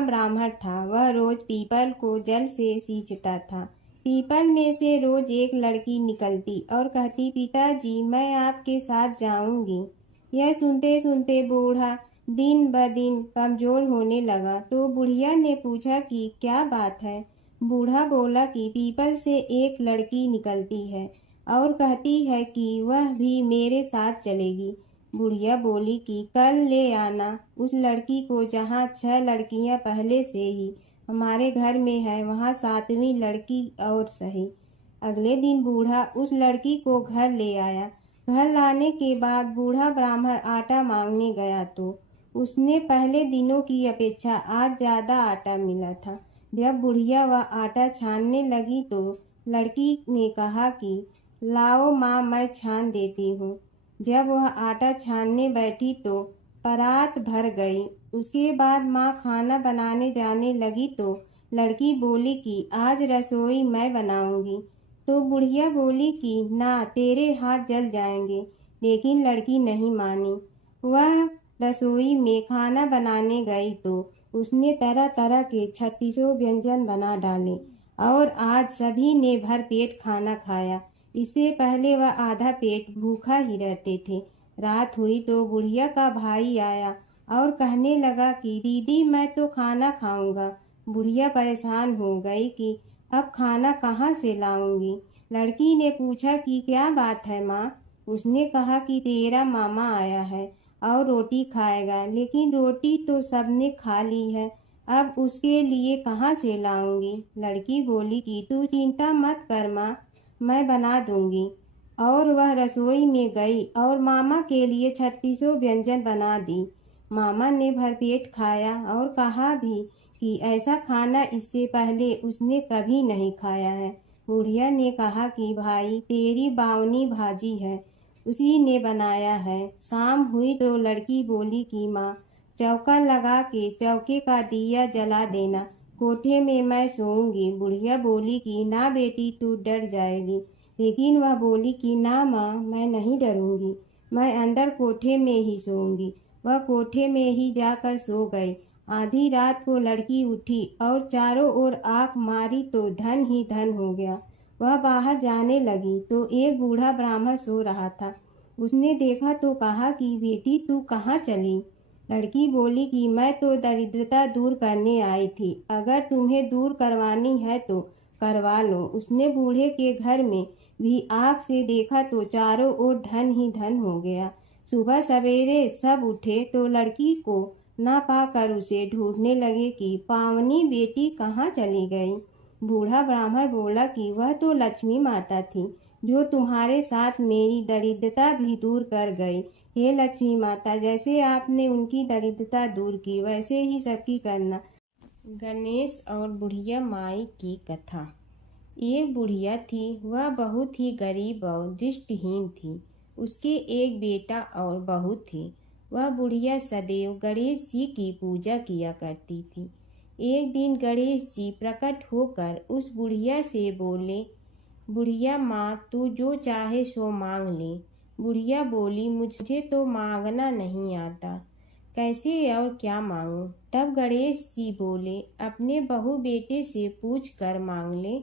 ब्राह्मण था। वह रोज पीपल को जल से सींचता था। पीपल में से रोज एक लड़की निकलती और कहती, पिताजी मैं आपके साथ जाऊंगी। यह सुनते सुनते बूढ़ा दिन ब दिन कमजोर होने लगा। तो बुढ़िया ने पूछा कि क्या बात है। बूढ़ा बोला कि पीपल से एक लड़की निकलती है और कहती है कि वह भी मेरे साथ चलेगी। बुढ़िया बोली कि कल ले आना उस लड़की को, जहाँ 6 लड़कियां पहले से ही हमारे घर में है, वहाँ 7वीं लड़की और सही। अगले दिन बूढ़ा उस लड़की को घर ले आया। घर लाने के बाद बूढ़ा ब्राह्मण आटा मांगने गया तो उसने पहले दिनों की अपेक्षा आज ज्यादा आटा मिला था। जब बुढ़िया वह आटा छानने लगी तो लड़की ने कहा कि लाओ माँ, मैं छान देती हूँ। जब वह आटा छानने बैठी तो परात भर गई। उसके बाद माँ खाना बनाने जाने लगी तो लड़की बोली कि आज रसोई मैं बनाऊंगी। तो बुढ़िया बोली कि ना, तेरे हाथ जल जाएंगे। लेकिन लड़की नहीं मानी। वह रसोई में खाना बनाने गई तो उसने तरह तरह के 36 व्यंजन बना डाले और आज सभी ने भर पेट खाना खाया। इससे पहले वह आधा पेट भूखा ही रहते थे। रात हुई तो बुढ़िया का भाई आया और कहने लगा कि दीदी मैं तो खाना खाऊंगा। बुढ़िया परेशान हो गई कि अब खाना कहाँ से लाऊंगी। लड़की ने पूछा कि क्या बात है माँ। उसने कहा कि तेरा मामा आया है और रोटी खाएगा, लेकिन रोटी तो सबने खा ली है, अब उसके लिए कहाँ से लाऊंगी। लड़की बोली कि तू चिंता मत कर माँ, मैं बना दूंगी। और वह रसोई में गई और मामा के लिए 36 व्यंजन बना दी। मामा ने भरपेट खाया और कहा भी कि ऐसा खाना इससे पहले उसने कभी नहीं खाया है। बुढ़िया ने कहा कि भाई तेरी बावनी भाजी है, उसी ने बनाया है। शाम हुई तो लड़की बोली कि माँ चौका लगा के चौके का दिया जला देना, कोठे में मैं सोऊंगी। बुढ़िया बोली कि ना बेटी, तू डर जाएगी। लेकिन वह बोली कि ना माँ, मैं नहीं डरूंगी, मैं अंदर कोठे में ही सोऊंगी। वह कोठे में ही जाकर सो गई। आधी रात को लड़की उठी और चारों ओर आंख मारी तो धन ही धन हो गया। वह बाहर जाने लगी तो एक बूढ़ा ब्राह्मण सो रहा था। उसने देखा तो कहा कि बेटी तू कहाँ चली। लड़की बोली कि मैं तो दरिद्रता दूर करने आई थी, अगर तुम्हें दूर करवानी है तो करवा लो। उसने बूढ़े के घर में भी आँख से देखा तो चारों ओर धन ही धन हो गया। सुबह सवेरे सब उठे तो लड़की को ना पाकर उसे ढूंढने लगे कि पावनी बेटी कहाँ चली गई। बूढ़ा ब्राह्मण बोला कि वह तो लक्ष्मी माता थी, जो तुम्हारे साथ मेरी दरिद्रता भी दूर कर गई। हे लक्ष्मी माता, जैसे आपने उनकी दरिद्रता दूर की, वैसे ही सबकी करना। गणेश और बुढ़िया माई की कथा। एक बुढ़िया थी, वह बहुत ही गरीब और दृष्टिहीन थी। उसके एक बेटा और बहू थे। वह बुढ़िया सदैव गणेश जी की पूजा किया करती थी। एक दिन गणेश जी प्रकट होकर उस बुढ़िया से बोले, बुढ़िया माँ, तू जो चाहे सो मांग ले। बुढ़िया बोली, मुझे तो मांगना नहीं आता, कैसे और क्या मांगूं। तब गणेश जी बोले, अपने बहू बेटे से पूछ कर मांग ले।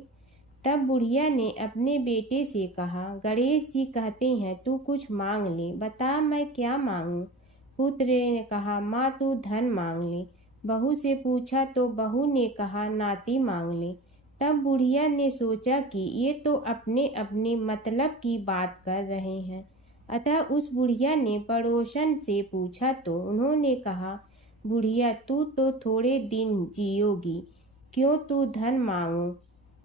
तब बुढ़िया ने अपने बेटे से कहा, गणेश जी कहते हैं तू कुछ मांग ले, बता मैं क्या मांगूं। पुत्र ने कहा, माँ तू धन मांग ले। बहू से पूछा तो बहू ने कहा, नाती मांग ले। तब बुढ़िया ने सोचा कि ये तो अपने अपने मतलब की बात कर रहे हैं। अतः उस बुढ़िया ने पड़ोसन से पूछा तो उन्होंने कहा, बुढ़िया तू तो थोड़े दिन जियोगी, क्यों तू धन मांगो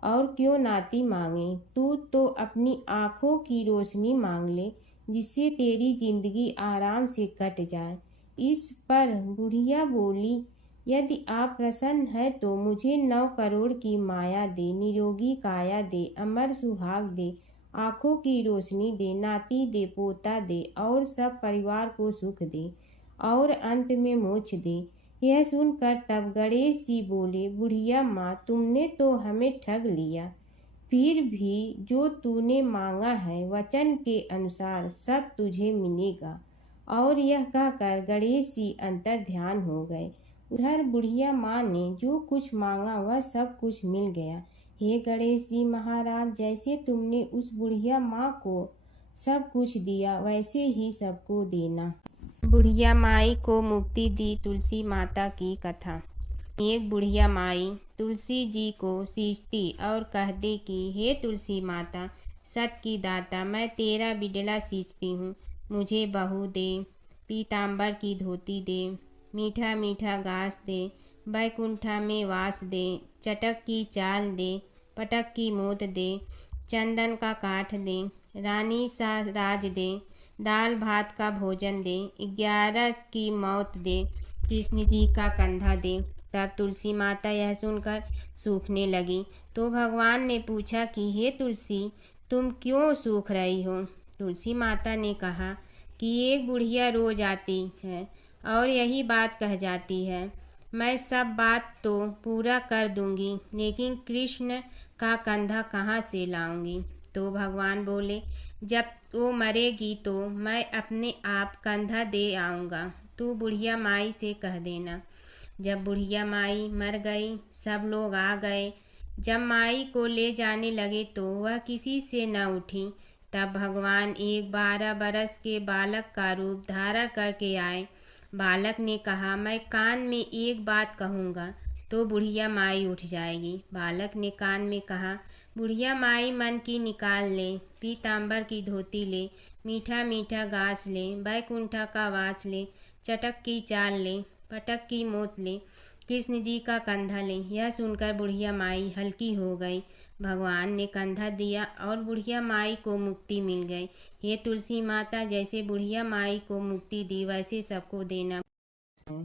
और क्यों नाती मांगे। तू तो अपनी आँखों की रोशनी मांग ले, जिससे तेरी जिंदगी आराम से कट जाए। इस पर बुढ़िया बोली, यदि आप प्रसन्न है तो मुझे 9 करोड़ की माया दे, निरोगी काया दे, अमर सुहाग दे, आँखों की रोशनी दे, नाती दे, पोता दे और सब परिवार को सुख दे और अंत में मोक्ष दे। यह सुनकर तब गणेश जी बोले, बुढ़िया माँ, तुमने तो हमें ठग लिया। फिर भी जो तूने मांगा है वचन के अनुसार सब तुझे मिलेगा। और यह कहकर गणेश जी अंतर ध्यान हो गए। उधर बुढ़िया माँ ने जो कुछ मांगा वह सब कुछ मिल गया। हे गणेश जी महाराज, जैसे तुमने उस बुढ़िया माँ को सब कुछ दिया वैसे ही सबको देना। बुढ़िया माई को मुक्ति दी तुलसी माता की कथा। एक बुढ़िया माई तुलसी जी को सींचती और कहती कि हे तुलसी माता, सत की दाता, मैं तेरा बिडला सींचती हूँ, मुझे बहू दे, पीताम्बर की धोती दे, मीठा मीठा घास दे, बैकुंठा में वास दे, चटक की चाल दे, पटक की मोत दे, चंदन का काठ दे, रानी सा राज दे, दाल भात का भोजन दे, 11 की मौत दे, कृष्ण जी का कंधा दे। तब तुलसी माता यह सुनकर सूखने लगी। तो भगवान ने पूछा कि हे तुलसी, तुम क्यों सूख रही हो? तुलसी माता ने कहा कि एक बुढ़िया रोज आती है और यही बात कह जाती है, मैं सब बात तो पूरा कर दूंगी, लेकिन कृष्ण का कंधा कहाँ से लाऊंगी? तो भगवान बोले, जब वो मरेगी तो मैं अपने आप कंधा दे आऊँगा, तू बुढ़िया माई से कह देना। जब बुढ़िया माई मर गई, सब लोग आ गए। जब माई को ले जाने लगे तो वह किसी से न उठी। तब भगवान एक 12 बरस के बालक का रूप धारण करके आए। बालक ने कहा, मैं कान में एक बात कहूँगा तो बुढ़िया माई उठ जाएगी। बालक ने कान में कहा, बुढ़िया माई मन की निकाल ले, पीताम्बर की धोती ले, मीठा मीठा घास ले, बैकुंठा का वास ले, चटक की चाल ले, पटक की मोत ले, कृष्ण जी का कंधा ले। यह सुनकर बुढ़िया माई हल्की हो गई। भगवान ने कंधा दिया और बुढ़िया माई को मुक्ति मिल गई। हे तुलसी माता, जैसे बुढ़िया माई को मुक्ति दी वैसे सबको देना।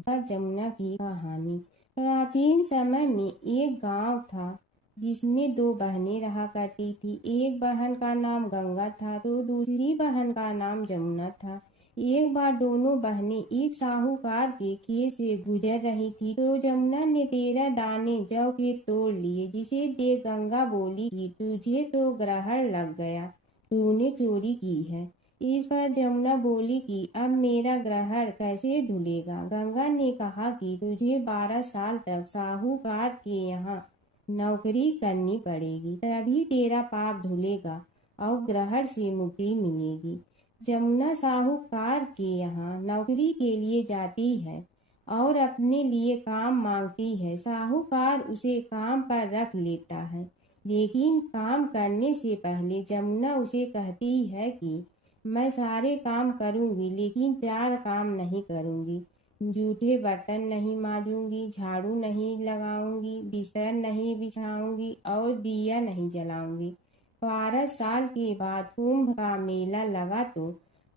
जमुना की कहानी। प्राचीन समय में एक गांव था जिसमें 2 बहनें रहा करती थी। एक बहन का नाम गंगा था तो दूसरी बहन का नाम जमुना था। एक बार दोनों बहनें एक साहूकार के खेत से गुजर रही थी तो जमुना ने 13 दाने जौ के तोड़ लिए, जिसे देख गंगा बोली कि तुझे तो ग्रहण लग गया, तूने चोरी की है। इस पर जमुना बोली कि अब मेरा ग्रहण कैसे धुलेगा। गंगा ने कहा कि तुझे 12 साल तक साहूकार के यहाँ नौकरी करनी पड़ेगी, तभी तेरा पाप धुलेगा और ग्रहण से मुक्ति मिलेगी। जमुना साहूकार के यहाँ नौकरी के लिए जाती है और अपने लिए काम मांगती है। साहूकार उसे काम पर रख लेता है, लेकिन काम करने से पहले जमुना उसे कहती है कि मैं सारे काम करूंगी लेकिन 4 काम नहीं करूंगी। जूठे बर्तन नहीं मांजूंगी, झाड़ू नहीं लगाऊंगी, बिस्तर नहीं बिछाऊंगी और दिया नहीं जलाऊंगी। 12 साल के बाद कुंभ का मेला लगा तो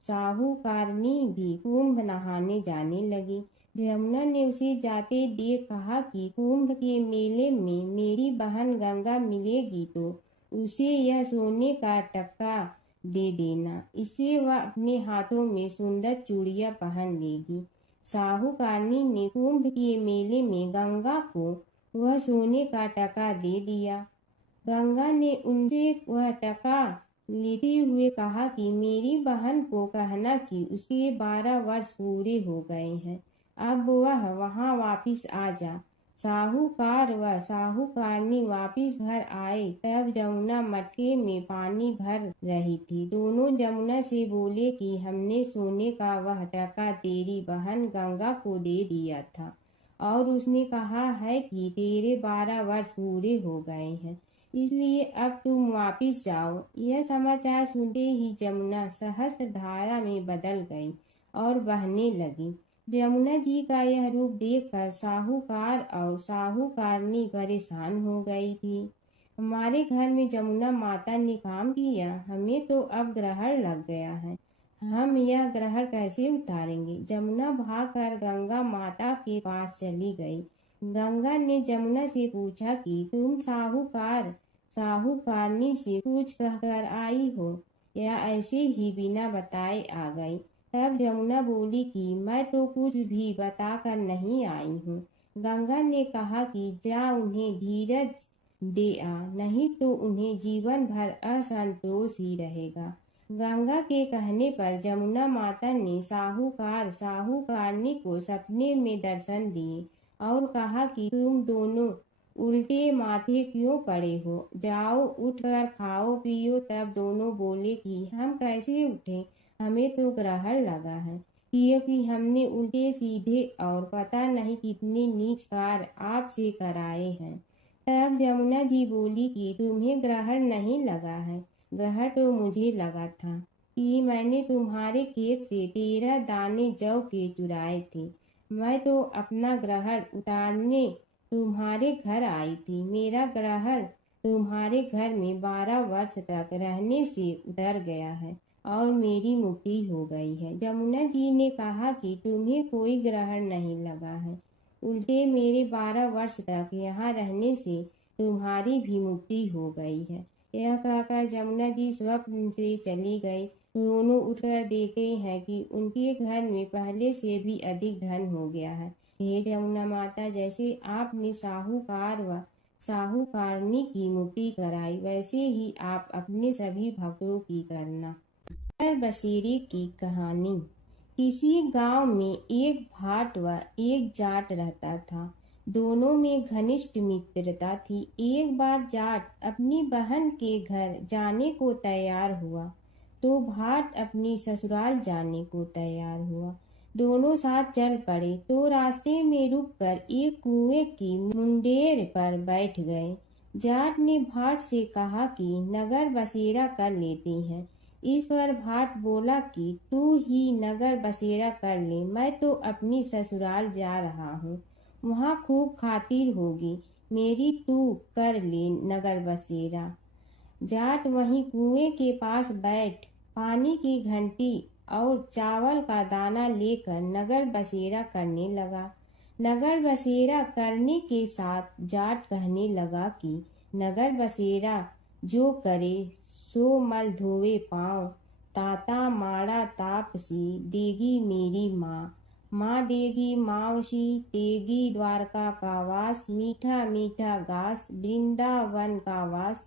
साहूकारनी भी कुंभ नहाने जाने लगी। जमुना ने उसे जाते देख कहा कि कुंभ के मेले में मेरी बहन गंगा मिलेगी तो उसे यह सोने का टक्का दे देना, इससे वह अपने हाथों में सुंदर चूड़ियां पहन लेगी। साहूकारनी ने कुंभ के मेले में गंगा को वह सोने का टका दे दिया। गंगा ने उनसे वह टका लेते हुए कहा कि मेरी बहन को कहना कि उसके 12 वर्ष पूरे हो गए हैं, अब वह वहां वापिस आ जा। साहूकार व साहूकारनी वापिस घर आए तब जमुना मटके में पानी भर रही थी। दोनों जमुना से बोले कि हमने सोने का वह टका तेरी बहन गंगा को दे दिया था और उसने कहा है कि तेरे 12 वर्ष पूरे हो गए हैं, इसलिए अब तुम वापिस जाओ। यह समाचार सुनते ही जमुना सहस्त्र धारा में बदल गई और बहने लगी। जमुना जी का यह रूप देखकर साहूकार और साहूकारनी परेशान हो गई थी। हमारे घर में जमुना माता ने काम किया, हमें तो अब ग्रहण लग गया है, हम यह ग्रहण कैसे उतारेंगे। जमुना भागकर गंगा माता के पास चली गई। गंगा ने जमुना से पूछा कि तुम साहूकारनी से कुछ कहकर आई हो या ऐसे ही बिना बताए आ गई। तब जमुना बोली कि मैं तो कुछ भी बताकर नहीं आई हूँ। गंगा ने कहा कि जा उन्हें धीरज दे आ, नहीं तो उन्हें जीवन भर असंतोष ही रहेगा। गंगा के कहने पर जमुना माता ने साहूकारनी को सपने में दर्शन दिए और कहा कि तुम दोनों उल्टे माथे क्यों पड़े हो, जाओ उठकर खाओ पियो। तब दोनों बोले कि हम कैसे उठें, हमें तो ग्रहण लगा है, क्योंकि हमने उल्टे सीधे और पता नहीं कितने नीच कार्य आपसे कराए हैं। तब जमुना जी बोली कि तुम्हें ग्रहण नहीं लगा है, ग्रहण तो मुझे लगा था कि मैंने तुम्हारे खेत से 13 दाने जौ के चुराए थे। मैं तो अपना ग्रहण उतारने तुम्हारे घर आई थी। मेरा ग्रहण तुम्हारे घर में 12 वर्ष तक रहने से उतर गया है और मेरी मुक्ति हो गई है। जमुना जी ने कहा कि तुम्हें कोई ग्रहण नहीं लगा है, उल्टे मेरे 12 वर्ष तक यहाँ रहने से तुम्हारी भी मुक्ति हो गई है। यह कहकर जमुना जी स्वप्न से चली गई। दोनों उठकर देखते हैं कि उनके घर में पहले से भी अधिक धन हो गया है। हे जमुना माता, जैसे आपने साहूकार व साहूकारनी की मुक्ति कराई, वैसे ही आप अपने सभी भक्तों की करना। नगर बसेरे की कहानी। किसी गांव में एक भाट व एक जाट रहता था। दोनों में घनिष्ठ मित्रता थी। एक बार जाट अपनी बहन के घर जाने को तैयार हुआ तो भाट अपनी ससुराल जाने को तैयार हुआ। दोनों साथ चल पड़े तो रास्ते में रुककर एक कुएं की मुंडेर पर बैठ गए। जाट ने भाट से कहा कि नगर बसेरा कर लेते हैं। इस पर भाट बोला कि तू ही नगर बसेरा कर ले, मैं तो अपनी ससुराल जा रहा हूँ, वहाँ खूब खातिर होगी मेरी, तू कर ले नगर बसेरा। जाट वहीं कुएं के पास बैठ पानी की घंटी और चावल का दाना लेकर नगर बसेरा करने लगा। नगर बसेरा करने के साथ जाट कहने लगा कि नगर बसेरा जो करे सो मल धोवे पाँव, ताता माड़ा तापसी देगी मेरी माँ, माँ देगी मावशी तेगी द्वारका का वास, मीठा मीठा घास वृंदावन का वास,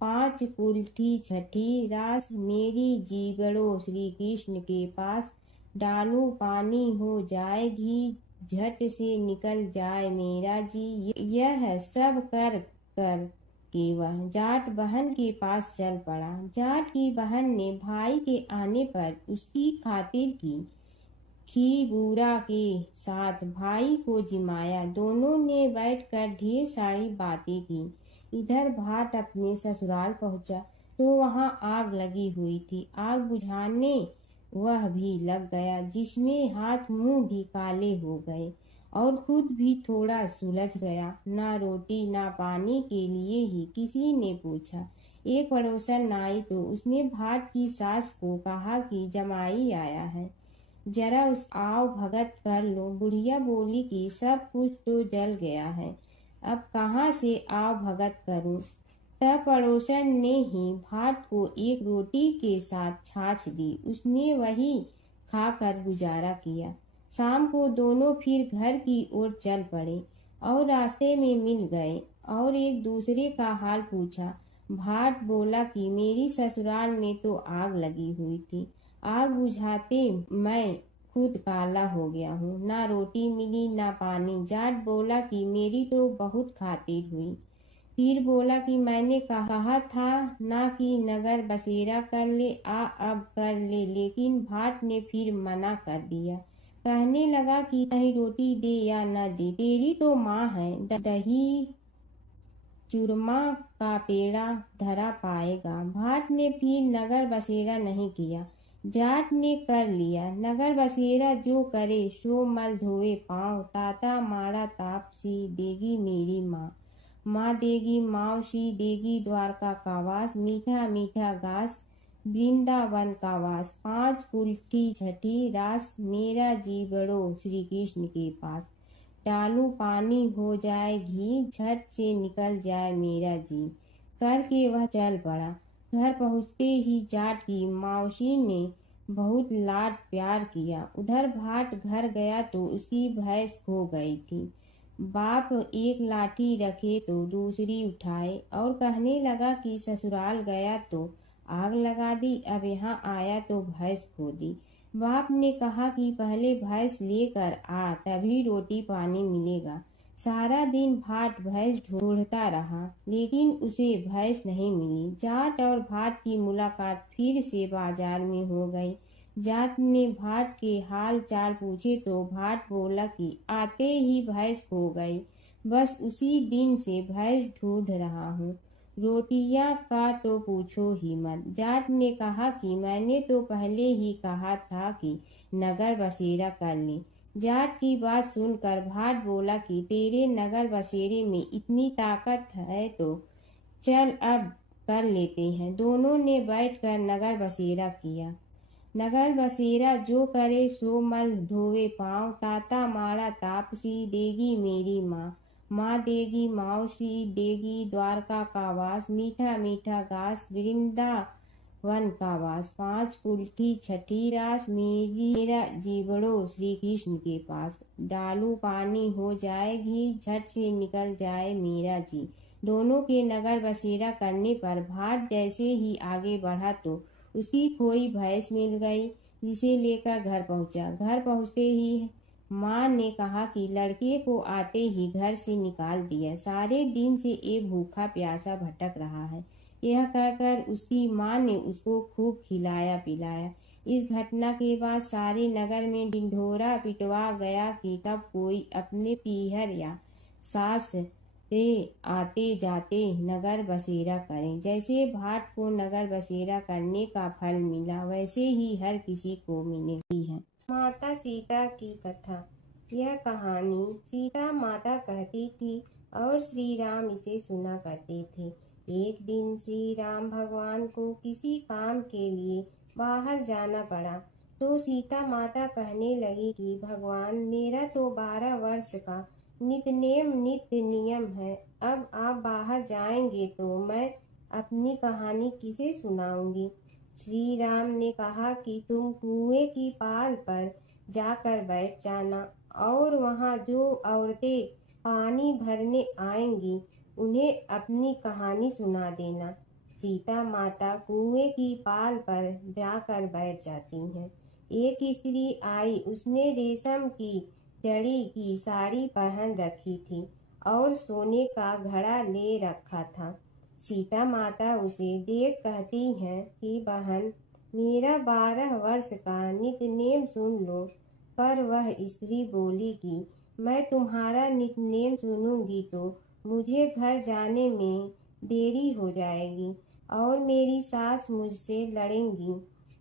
5 कुल्थी छठी रास, मेरी जीवड़ो श्री कृष्ण के पास, डालू पानी हो जाए घी, झट से निकल जाए मेरा जी। यह सब कर कर के वह जाट बहन के पास चल पड़ा। जाट की बहन ने भाई के आने पर उसकी खातिर की। खी बूरा के साथ भाई को जिमाया। दोनों ने बैठकर ढेर सारी बातें की। इधर भाट अपने ससुराल पहुंचा तो वहां आग लगी हुई थी। आग बुझाने वह भी लग गया, जिसमें हाथ मुंह भी काले हो गए और खुद भी थोड़ा सुलझ गया। ना रोटी ना पानी के लिए ही किसी ने पूछा। एक पड़ोसन आई तो उसने भाट की सास को कहा कि जमाई आया है, जरा उस आओ भगत कर लो। बुढ़िया बोली कि सब कुछ तो जल गया है, अब कहाँ से आओ भगत करूं। तब पड़ोसन ने ही भाट को एक रोटी के साथ छाछ दी। उसने वही खाकर गुजारा किया। शाम को दोनों फिर घर की ओर चल पड़े और रास्ते में मिल गए और एक दूसरे का हाल पूछा। भाट बोला कि मेरी ससुराल में तो आग लगी हुई थी, आग बुझाते मैं खुद काला हो गया हूँ, ना रोटी मिली ना पानी। जाट बोला कि मेरी तो बहुत खातिर हुई। फिर बोला कि मैंने कहा था ना कि नगर बसेरा कर ले, अब कर ले, लेकिन भाट ने फिर मना कर दिया। कहने लगा कि चाहे रोटी दे या न दे, तेरी तो माँ है, दही चूरमा का पेड़ा धरा पाएगा। भाट ने फिर नगर बसेरा नहीं किया। जाट ने कर लिया। नगर बसेरा जो करे सो मल धोवे पाँव, ताता माड़ा तापसी देगी मेरी माँ, माँ देगी मावशी देगी द्वारका का वास, मीठा मीठा घास वृंदावन का वास, 5 कुल्थी छठी रास, मेरा जी बड़ो श्री कृष्ण के पास, डालू पानी हो जाए घी, झट से निकल जाए मेरा जी। करके वह चल पड़ा। घर पहुँचते ही जाट की मावशी ने बहुत लाड प्यार किया। उधर भाट घर गया तो उसकी भैंस खो गई थी। बाप एक लाठी रखे तो दूसरी उठाए और कहने लगा कि ससुराल गया तो आग लगा दी, अब यहाँ आया तो भैंस खो दी। बाप ने कहा कि पहले भैंस लेकर आ, तभी रोटी पानी मिलेगा। सारा दिन भाट भैंस ढूंढता रहा, लेकिन उसे भैंस नहीं मिली। जाट और भाट की मुलाकात फिर से बाजार में हो गई। जाट ने भाट के हाल चाल पूछे तो भाट बोला कि आते ही भैंस खो गई। बस उसी दिन से भैंस ढूंढ रहा हूँ। रोटियां का तो पूछो ही मत। जाट ने कहा कि मैंने तो पहले ही कहा था कि नगर बसेरा कर ले। जाट की बात सुनकर भाट बोला कि तेरे नगर बसेरे में इतनी ताकत है तो चल अब कर लेते हैं। दोनों ने बैठकर नगर बसेरा किया। नगर बसेरा जो करे सो मल धोवे पाँव। ताता मारा तापसी देगी मेरी माँ। माँ देगी मौसी देगी द्वारका का वास। मीठा मीठा घास वृंदावन का वास। पाँच कुल की छठी रास मेरा जीवड़ो श्री कृष्ण के पास। डालू पानी हो जाए घी झट से निकल जाए मेरा जी। दोनों के नगर बसेरा करने पर भाट जैसे ही आगे बढ़ा तो उसकी खोई भैंस मिल गई, जिसे लेकर घर पहुंचा। घर पहुंचते ही माँ ने कहा कि लड़के को आते ही घर से निकाल दिया। सारे दिन से ये भूखा प्यासा भटक रहा है। यह कहकर उसकी माँ ने उसको खूब खिलाया पिलाया। इस घटना के बाद सारे नगर में ढिंढोरा पिटवा गया कि तब कोई अपने पीहर या सास से आते जाते नगर बसेरा करें। जैसे भाट को नगर बसेरा करने का फल मिला, वैसे ही हर किसी को मिलती है। माता सीता की कथा। यह कहानी सीता माता कहती थी और श्री राम इसे सुना करते थे। एक दिन श्री राम भगवान को किसी काम के लिए बाहर जाना पड़ा, तो सीता माता कहने लगी कि भगवान, मेरा तो 12 वर्ष का नित्य नियम है। अब आप बाहर जाएंगे तो मैं अपनी कहानी किसे सुनाऊंगी। श्री राम ने कहा कि तुम कुएं की पाल पर जाकर बैठ जाना और वहां जो औरतें पानी भरने आएंगी उन्हें अपनी कहानी सुना देना। सीता माता कुएं की पाल पर जाकर बैठ जाती हैं। एक स्त्री आई, उसने रेशम की जड़ी की साड़ी पहन रखी थी और सोने का घड़ा ले रखा था। सीता माता उसे देख कहती हैं कि बहन, मेरा 12 वर्ष का नित्य नेम सुन लो। पर वह स्त्री बोली कि मैं तुम्हारा नित्य नेम सुनूंगी तो मुझे घर जाने में देरी हो जाएगी और मेरी सास मुझसे लड़ेंगी।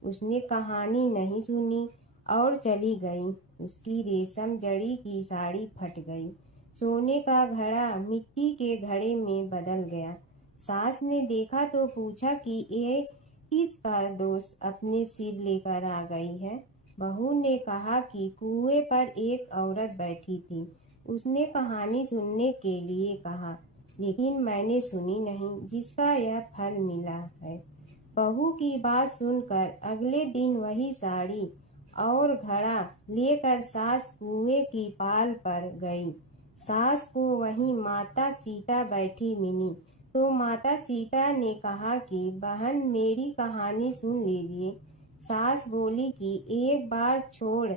उसने कहानी नहीं सुनी और चली गई। उसकी रेशम जड़ी की साड़ी फट गई। सोने का घड़ा मिट्टी के घड़े में बदल गया। सास ने देखा तो पूछा कि ये किसका दोष अपने सिर लेकर आ गई है। बहू ने कहा कि कुएं पर एक औरत बैठी थी, उसने कहानी सुनने के लिए कहा, लेकिन मैंने सुनी नहीं, जिसका यह फल मिला है। बहू की बात सुनकर अगले दिन वही साड़ी और घड़ा लेकर सास कुएं की पाल पर गई। सास को वहीं माता सीता बैठी मिली, तो माता सीता ने कहा कि बहन, मेरी कहानी सुन लीजिए। सास बोली कि एक बार छोड़,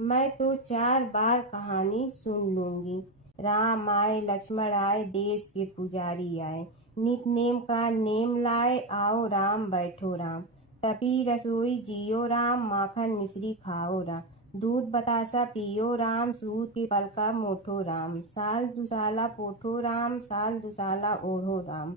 मैं तो 4 बार कहानी सुन लूंगी। राम आए लक्ष्मण आए, देश के पुजारी आए, नित नेम का नेम लाए, आओ राम बैठो राम। तपी रसोई जियो राम, माखन मिश्री खाओ राम। दूध बतासा पियो राम, सूत के पलका मोठो राम। साल दुसाला पोठो राम, साल दुसाला ओढ़ो राम।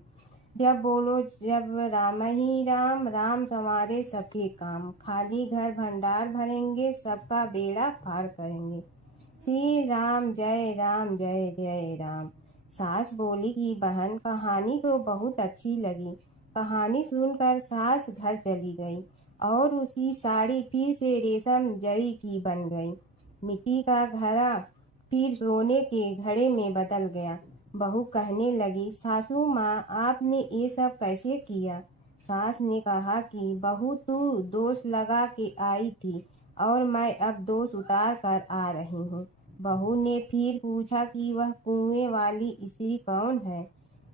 जब बोलो जब राम ही राम, राम संवारे सबके काम। खाली घर भंडार भरेंगे, सबका बेड़ा पार करेंगे। श्री राम जय राम जय जय राम। सास बोली कि बहन, कहानी तो बहुत अच्छी लगी। कहानी सुनकर सास घर चली गई और उसकी साड़ी फिर से रेशम जड़ी की बन गई। मिट्टी का घड़ा फिर सोने के घड़े में बदल गया। बहू कहने लगी, सासू माँ, आपने ये सब कैसे किया। सास ने कहा कि बहू, तू दोष लगा के आई थी और मैं अब दोष उतार कर आ रही हूँ। बहू ने फिर पूछा कि वह कुएं वाली स्त्री कौन है।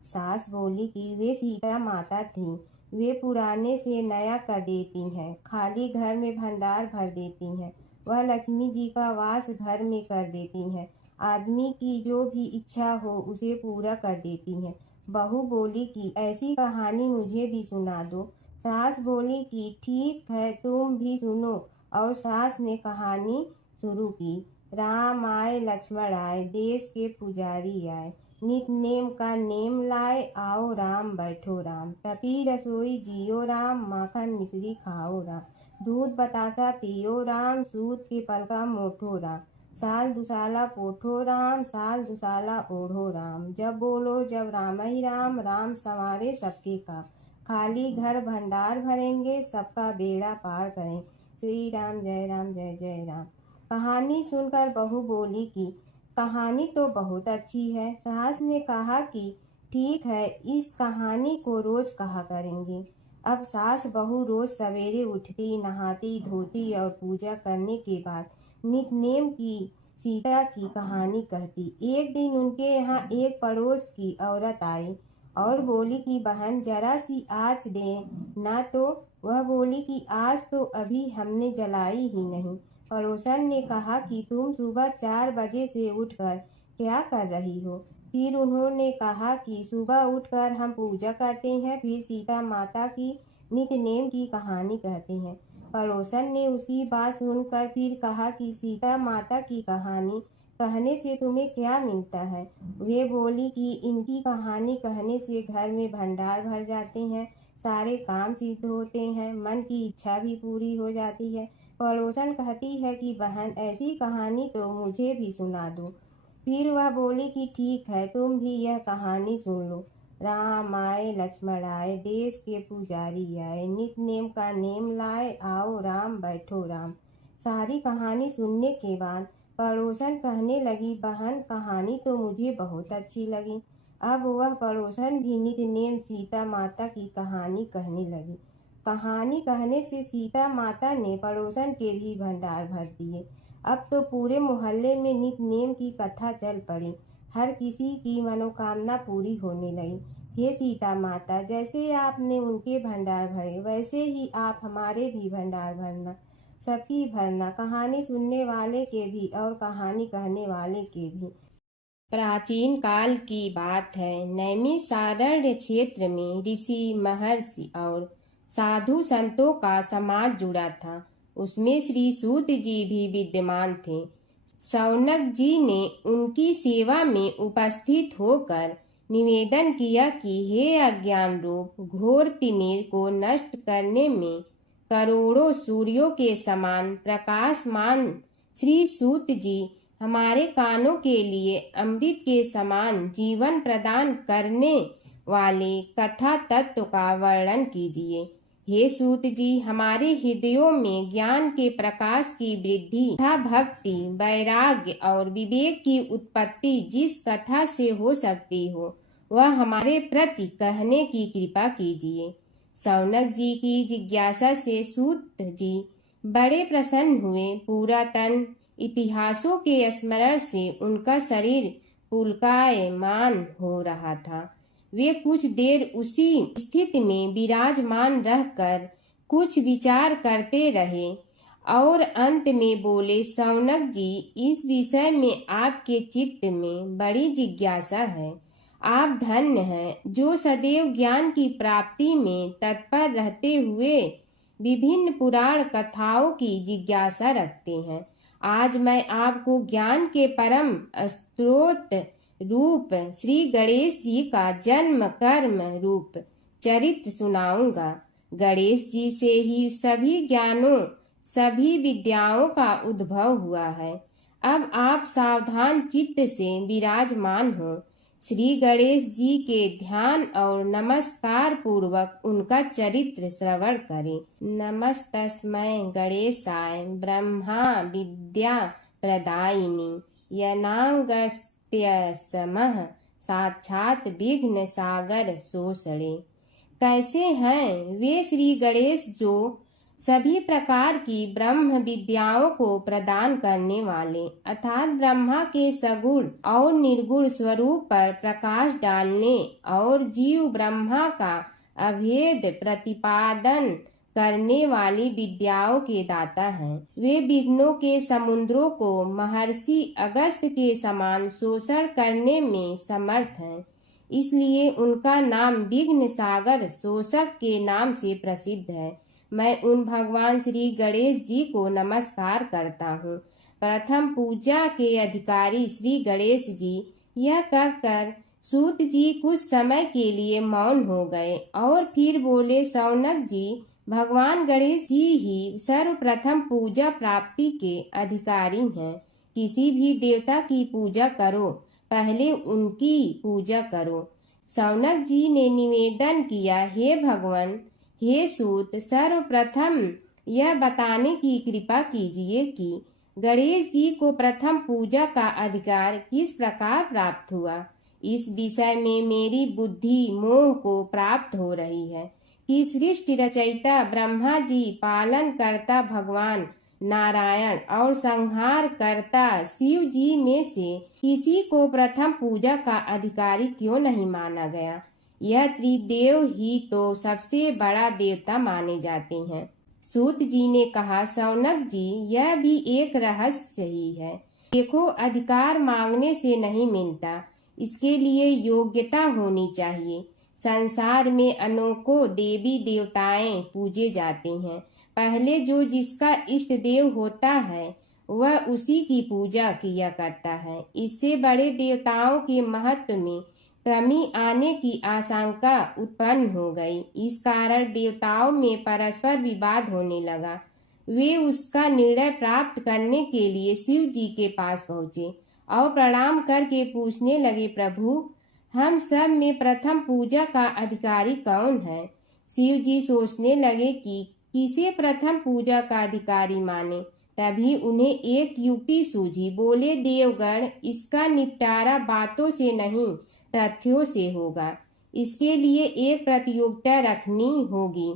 सास बोली कि वे सीता माता थी। वे पुराने से नया कर देती हैं, खाली घर में भंडार भर देती हैं। वह लक्ष्मी जी का वास घर में कर देती हैं। आदमी की जो भी इच्छा हो उसे पूरा कर देती हैं। बहू बोली कि ऐसी कहानी मुझे भी सुना दो। सास बोली कि ठीक है, तुम भी सुनो। और सास ने कहानी शुरू की। राम आए लक्ष्मण आए, देश के पुजारी आए, नित नेम का नेम लाए, आओ राम बैठो राम, तपी रसोई जियो राम, माखन मिश्री खाओ राम, दूध बतासा पियो राम, सूत के पलका मोठो राम, साल दुसाला पोठो राम, साल दुसाला ओढ़ो राम, जब बोलो जब राम ही राम, राम संवारे सबके काम, खाली घर भंडार भरेंगे, सबका बेड़ा पार करें, श्री राम जय राम जय जय राम। कहानी सुनकर बहू बोली कि कहानी तो बहुत अच्छी है। सास ने कहा कि ठीक है, इस कहानी को रोज कहा करेंगे। अब सास बहू रोज सवेरे उठती, नहाती धोती और पूजा करने के बाद नितनेम की सीता की कहानी कहती। एक दिन उनके यहाँ एक पड़ोस की औरत आई और बोली कि बहन जरा सी आँच दे ना। तो वह बोली कि आज तो अभी हमने जलाई ही नहीं। पड़ोसन ने कहा कि तुम सुबह 4 बजे से उठकर क्या कर रही हो? फिर उन्होंने कहा कि सुबह उठकर हम पूजा करते हैं, फिर सीता माता की नितनेम की कहानी कहते हैं। पड़ोसन ने उसी बात सुनकर फिर कहा कि सीता माता की कहानी कहने से तुम्हें क्या मिलता है? वे बोली कि इनकी कहानी कहने से घर में भंडार भर जाते हैं, सारे काम सिद्ध होते हैं, मन की इच्छा भी पूरी हो जाती है। पड़ोसन कहती है कि बहन ऐसी कहानी तो मुझे भी सुना दो। फिर वह बोली कि ठीक है, तुम भी यह कहानी सुन लो। राम आए लक्ष्मण आए, देश के पुजारी आए, नित नेम का नेम लाए, आओ राम बैठो राम। सारी कहानी सुनने के बाद पड़ोसन कहने लगी, बहन कहानी तो मुझे बहुत अच्छी लगी। अब वह पड़ोसन भी नित नेम सीता माता की कहानी कहने लगी। कहानी कहने से सीता माता ने पड़ोसन के भी भंडार भर दिए। अब तो पूरे मोहल्ले में नित नेम की कथा चल पड़ी। हर किसी की मनोकामना पूरी होने लगी। हे सीता माता, जैसे आपने उनके भंडार भरे वैसे ही आप हमारे भी भंडार भरना, सबकी भरना, कहानी सुनने वाले के भी और कहानी कहने वाले के भी। प्राचीन काल की बात है। नैमिषारण्य क्षेत्र में ऋषि महर्षि और साधु संतों का समाज जुड़ा था। उसमें श्री सूत जी भी विद्यमान थे। शौनक जी ने उनकी सेवा में उपस्थित होकर निवेदन किया कि हे अज्ञान रूप घोर तिमिर को नष्ट करने में करोड़ों सूर्यों के समान प्रकाशमान श्री सूत जी हमारे कानों के लिए अमृत के समान जीवन प्रदान करने वाले कथा तत्व का वर्णन कीजिए। हे सूत जी, हमारे हृदयों में ज्ञान के प्रकाश की वृद्धि तथा भक्ति, वैराग्य और विवेक की उत्पत्ति जिस कथा से हो सकती हो वह हमारे प्रति कहने की कृपा कीजिए। शौनक जी की जिज्ञासा से सूत जी बड़े प्रसन्न हुए। पूरा तन इतिहासों के स्मरण से उनका शरीर पुलकायमान हो रहा था। वे कुछ देर उसी स्थिति में विराजमान रहकर कुछ विचार करते रहे और अंत में बोले, शौनक जी, इस विषय में आपके चित्त में बड़ी जिज्ञासा है। आप धन्य हैं जो सदैव ज्ञान की प्राप्ति में तत्पर रहते हुए विभिन्न पुराण कथाओं की जिज्ञासा रखते हैं। आज मैं आपको ज्ञान के परम स्रोत रूप श्री गणेश जी का जन्म कर्म रूप चरित्र सुनाऊंगा। गणेश जी से ही सभी ज्ञानों सभी विद्याओं का उद्भव हुआ है। अब आप सावधान चित्त से विराजमान हो। श्री गणेश जी के ध्यान और नमस्कार पूर्वक उनका चरित्र श्रवण करें। नमस्तस्मै गणेशाय ब्रह्मा विद्या प्रदायिनी यनागस्त्यसमः साक्षात विघ्न सागर सोषणे। कैसे हैं वे श्री गणेश जो सभी प्रकार की ब्रह्म विद्याओं को प्रदान करने वाले अर्थात ब्रह्मा के सगुण और निर्गुण स्वरूप पर प्रकाश डालने और जीव ब्रह्मा का अभेद प्रतिपादन करने वाली विद्याओं के दाता हैं। वे विघ्नों के समुद्रों को महर्षि अगस्त्य के समान शोषण करने में समर्थ हैं। इसलिए उनका नाम विघ्न सागर शोषक के नाम से प्रसिद्ध है। मैं उन भगवान श्री गणेश जी को नमस्कार करता हूँ। प्रथम पूजा के अधिकारी श्री गणेश जी, यह कहकर सूत जी कुछ समय के लिए मौन हो गए और फिर बोले, शौनक जी, भगवान गणेश जी ही सर्वप्रथम पूजा प्राप्ति के अधिकारी हैं। किसी भी देवता की पूजा करो, पहले उनकी पूजा करो। शौनक जी ने निवेदन किया, हे भगवान, हे सूत, सर्वप्रथम यह बताने की कृपा कीजिए कि गणेश जी को प्रथम पूजा का अधिकार किस प्रकार प्राप्त हुआ। इस विषय में मेरी बुद्धि मोह को प्राप्त हो रही है कि सृष्टि रचयिता ब्रह्मा जी, पालन करता भगवान नारायण और संहार करता शिव जी में से किसी को प्रथम पूजा का अधिकारी क्यों नहीं माना गया। यह त्रिदेव ही तो सबसे बड़ा देवता माने जाते हैं। सूत जी ने कहा, शौनक जी, यह भी एक रहस्य ही है। देखो, अधिकार मांगने से नहीं मिलता, इसके लिए योग्यता होनी चाहिए। संसार में अनेकों देवी देवताएं पूजे जाते हैं। पहले जो जिसका इष्ट देव होता है वह उसी की पूजा किया करता है। इससे बड़े देवताओं के महत्व में कमी आने की आशंका उत्पन्न हो गई। इस कारण देवताओं में परस्पर विवाद होने लगा। वे उसका निर्णय प्राप्त करने के लिए शिव जी के पास पहुँचे और प्रणाम करके पूछने लगे, प्रभु, हम सब में प्रथम पूजा का अधिकारी कौन है। शिव जी सोचने लगे कि किसे प्रथम पूजा का अधिकारी माने। तभी उन्हें एक युक्ति सूझी। बोले, देवगण, इसका निपटारा बातों से नहीं तथ्यों से होगा। इसके लिए एक प्रतियोगिता रखनी होगी,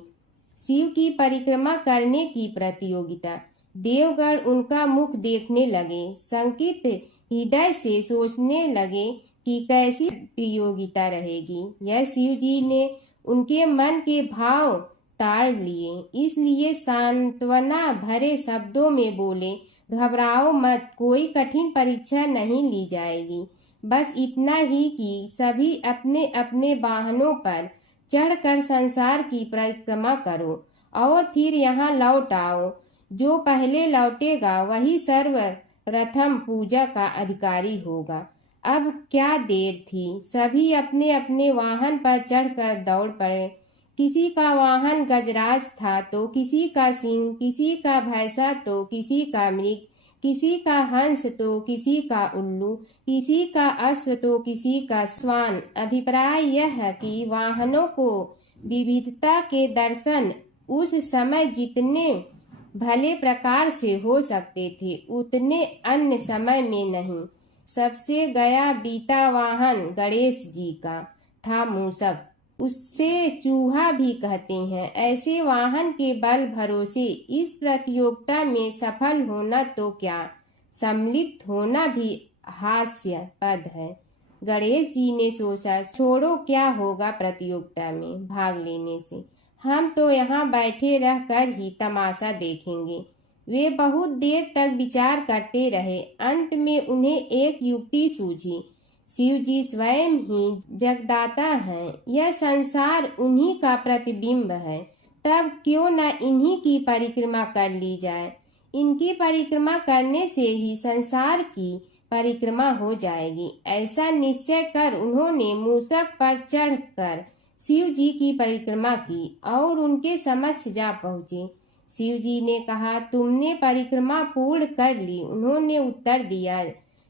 शिव की परिक्रमा करने की प्रतियोगिता। देवगण उनका मुख देखने लगे, शंकित हृदय से सोचने लगे कि कैसी प्रतियोगिता रहेगी। यह शिव जी ने उनके मन के भाव ताड़ लिए, इसलिए सांत्वना भरे शब्दों में बोले, घबराओ मत, कोई कठिन परीक्षा नहीं ली जाएगी। बस इतना ही कि सभी अपने अपने वाहनों पर चढ़कर संसार की परिक्रमा करो और फिर यहाँ लौट आओ। जो पहले लौटेगा वही सर्वप्रथम पूजा का अधिकारी होगा। अब क्या देर थी, सभी अपने अपने वाहन पर चढ़कर दौड़ पड़े। किसी का वाहन गजराज था तो किसी का सिंह, किसी का भैंसा तो किसी का मृग, किसी का हंस तो किसी का उल्लू, किसी का अश्व तो किसी का श्वान। अभिप्राय यह है कि वाहनों को विविधता के दर्शन उस समय जितने भले प्रकार से हो सकते थे उतने अन्य समय में नहीं। सबसे गया बीता वाहन गणेश जी का था मूषक, उससे चूहा भी कहते हैं। ऐसे वाहन के बल भरोसे इस प्रतियोगिता में सफल होना तो क्या, सम्मिलित होना भी हास्यास्पद है। गणेश जी ने सोचा, छोड़ो, क्या होगा प्रतियोगिता में भाग लेने से, हम तो यहाँ बैठे रहकर ही तमाशा देखेंगे। वे बहुत देर तक विचार करते रहे। अंत में उन्हें एक युक्ति सूझी। शिव जी स्वयं ही जगदाता हैं, यह संसार उन्हीं का प्रतिबिंब है, तब क्यों न इन्हीं की परिक्रमा कर ली जाए। इनकी परिक्रमा करने से ही संसार की परिक्रमा हो जाएगी। ऐसा निश्चय कर उन्होंने मूषक पर चढ़कर शिव जी की परिक्रमा की और उनके समक्ष जा पहुँचे। शिव जी ने कहा, तुमने परिक्रमा पूर्ण कर ली। उन्होंने उत्तर दिया,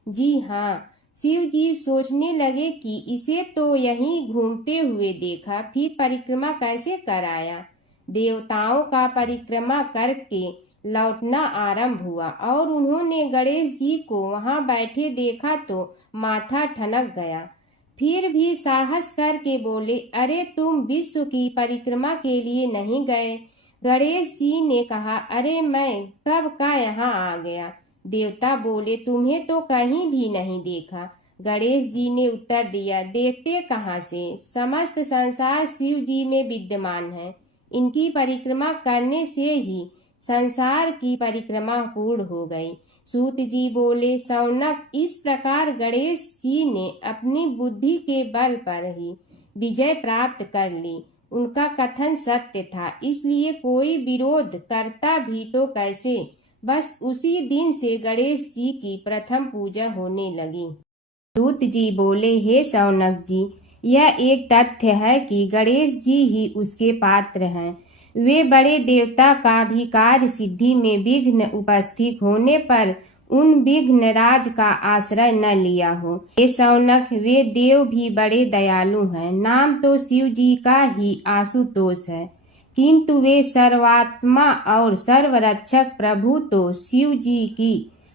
जी हाँ। शिव जी सोचने लगे कि इसे तो यहीं घूमते हुए देखा, फिर परिक्रमा कैसे कराया। देवताओं का परिक्रमा करके लौटना आरंभ हुआ और उन्होंने गणेश जी को वहां बैठे देखा तो माथा ठनक गया। फिर भी साहस करके बोले, अरे तुम विश्व की परिक्रमा के लिए नहीं गए। गणेश जी ने कहा, अरे मैं कब का यहाँ आ गया। देवता बोले, तुम्हें तो कहीं भी नहीं देखा। गणेश जी ने उत्तर दिया, देखते कहाँ से, समस्त संसार शिव जी में विद्यमान है। इनकी परिक्रमा करने से ही संसार की परिक्रमा पूर्ण हो गई। सूत जी बोले, शौनक, इस प्रकार गणेश जी ने अपनी बुद्धि के बल पर ही विजय प्राप्त कर ली। उनका कथन सत्य था, इसलिए कोई विरोध करता भी तो कैसे। बस उसी दिन से गणेश जी की प्रथम पूजा होने लगी। सूत जी बोले, हे शौनक जी, यह एक तथ्य है कि गणेश जी ही उसके पात्र हैं। वे बड़े देवता का भी कार्य सिद्धि में विघ्न उपस्थित होने पर उन विघ्न राज का आश्रय न लिया हो। हे शौनक, वे देव भी बड़े दयालु हैं। नाम तो शिव जी का ही आशुतोष है, किंतु वे सर्वात्मा और सर्वरक्षक प्रभु तो शिव जी की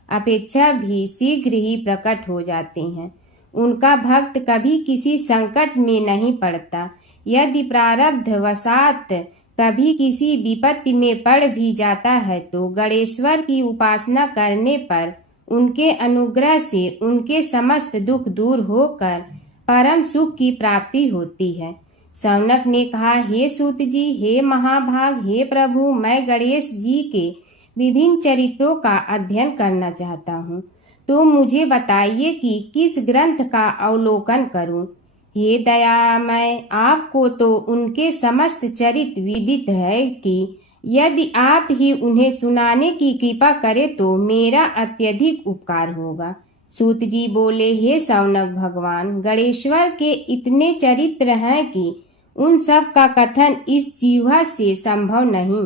अपेक्षा भी शीघ्र ही प्रकट हो जाते हैं। उनका भक्त कभी किसी संकट में नहीं पड़ता। यदि प्रारब्ध वशात कभी किसी विपत्ति में पड़ भी जाता है तो गणेश्वर की उपासना करने पर उनके अनुग्रह से उनके समस्त दुख दूर होकर परम सुख की प्राप्ति होती है। शौनक ने कहा, हे सूत जी, हे महाभाग, हे प्रभु, मैं गणेश जी के विभिन्न चरित्रों का अध्ययन करना चाहता हूँ, तो मुझे बताइए कि किस ग्रंथ का अवलोकन करूँ। हे दयामय, आपको तो उनके समस्त चरित्र विदित है कि यदि आप ही उन्हें सुनाने की कृपा करें तो मेरा अत्यधिक उपकार होगा। सूत जी बोले, हे शौनक भगवान, गणेश्वर के इतने चरित्र हैं कि उन सब का कथन इस जीवा से संभव नहीं,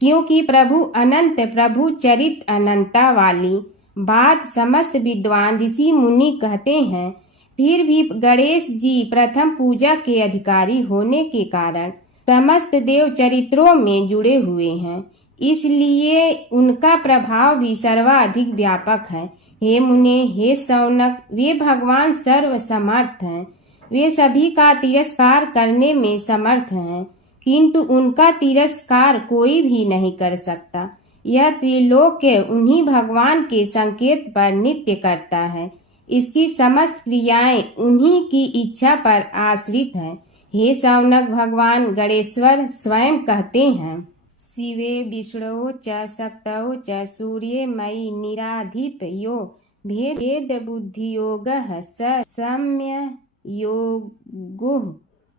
क्योंकि प्रभु अनंत, प्रभु चरित्र अनंता वाली बात समस्त विद्वान ऋषि मुनि कहते हैं। फिर भी गणेश जी प्रथम पूजा के अधिकारी होने के कारण समस्त देव चरित्रों में जुड़े हुए हैं, इसलिए उनका प्रभाव भी सर्वाधिक व्यापक है। हे मुने, हे शौनक, वे भगवान सर्व समर्थ हैं। वे सभी का तिरस्कार करने में समर्थ हैं, किंतु उनका तिरस्कार कोई भी नहीं कर सकता। यह त्रिलोक्य उन्हीं भगवान के संकेत पर नित्य करता है। इसकी समस्त क्रियाएं उन्हीं की इच्छा पर आश्रित हैं। हे शौनक भगवान गणेश्वर स्वयं कहते हैं, शिवे विष्णु च शक्तौ च सूर्ये मयि निराधिप यो भेद बुद्धि योगः स सम्य योगो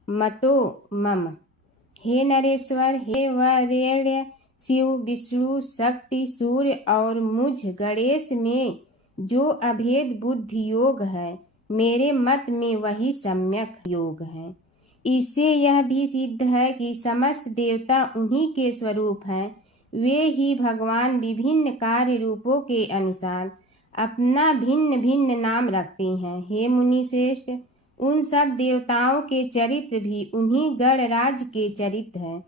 मतो मम। हे नरेश्वर, हे वरेण्य, शिव, विष्णु, शक्ति, सूर्य और मुझ गणेश में जो अभेद बुद्धि योग है, मेरे मत में वही सम्यक योग है। इससे यह भी सिद्ध है कि समस्त देवता उन्हीं के स्वरूप हैं। वे ही भगवान विभिन्न कार्य रूपों के अनुसार अपना भिन्न भिन्न नाम रखते हैं। हे मुनि श्रेष्ठ, उन सब देवताओं के चरित्र भी उन्हीं गणराज के चरित्र हैं।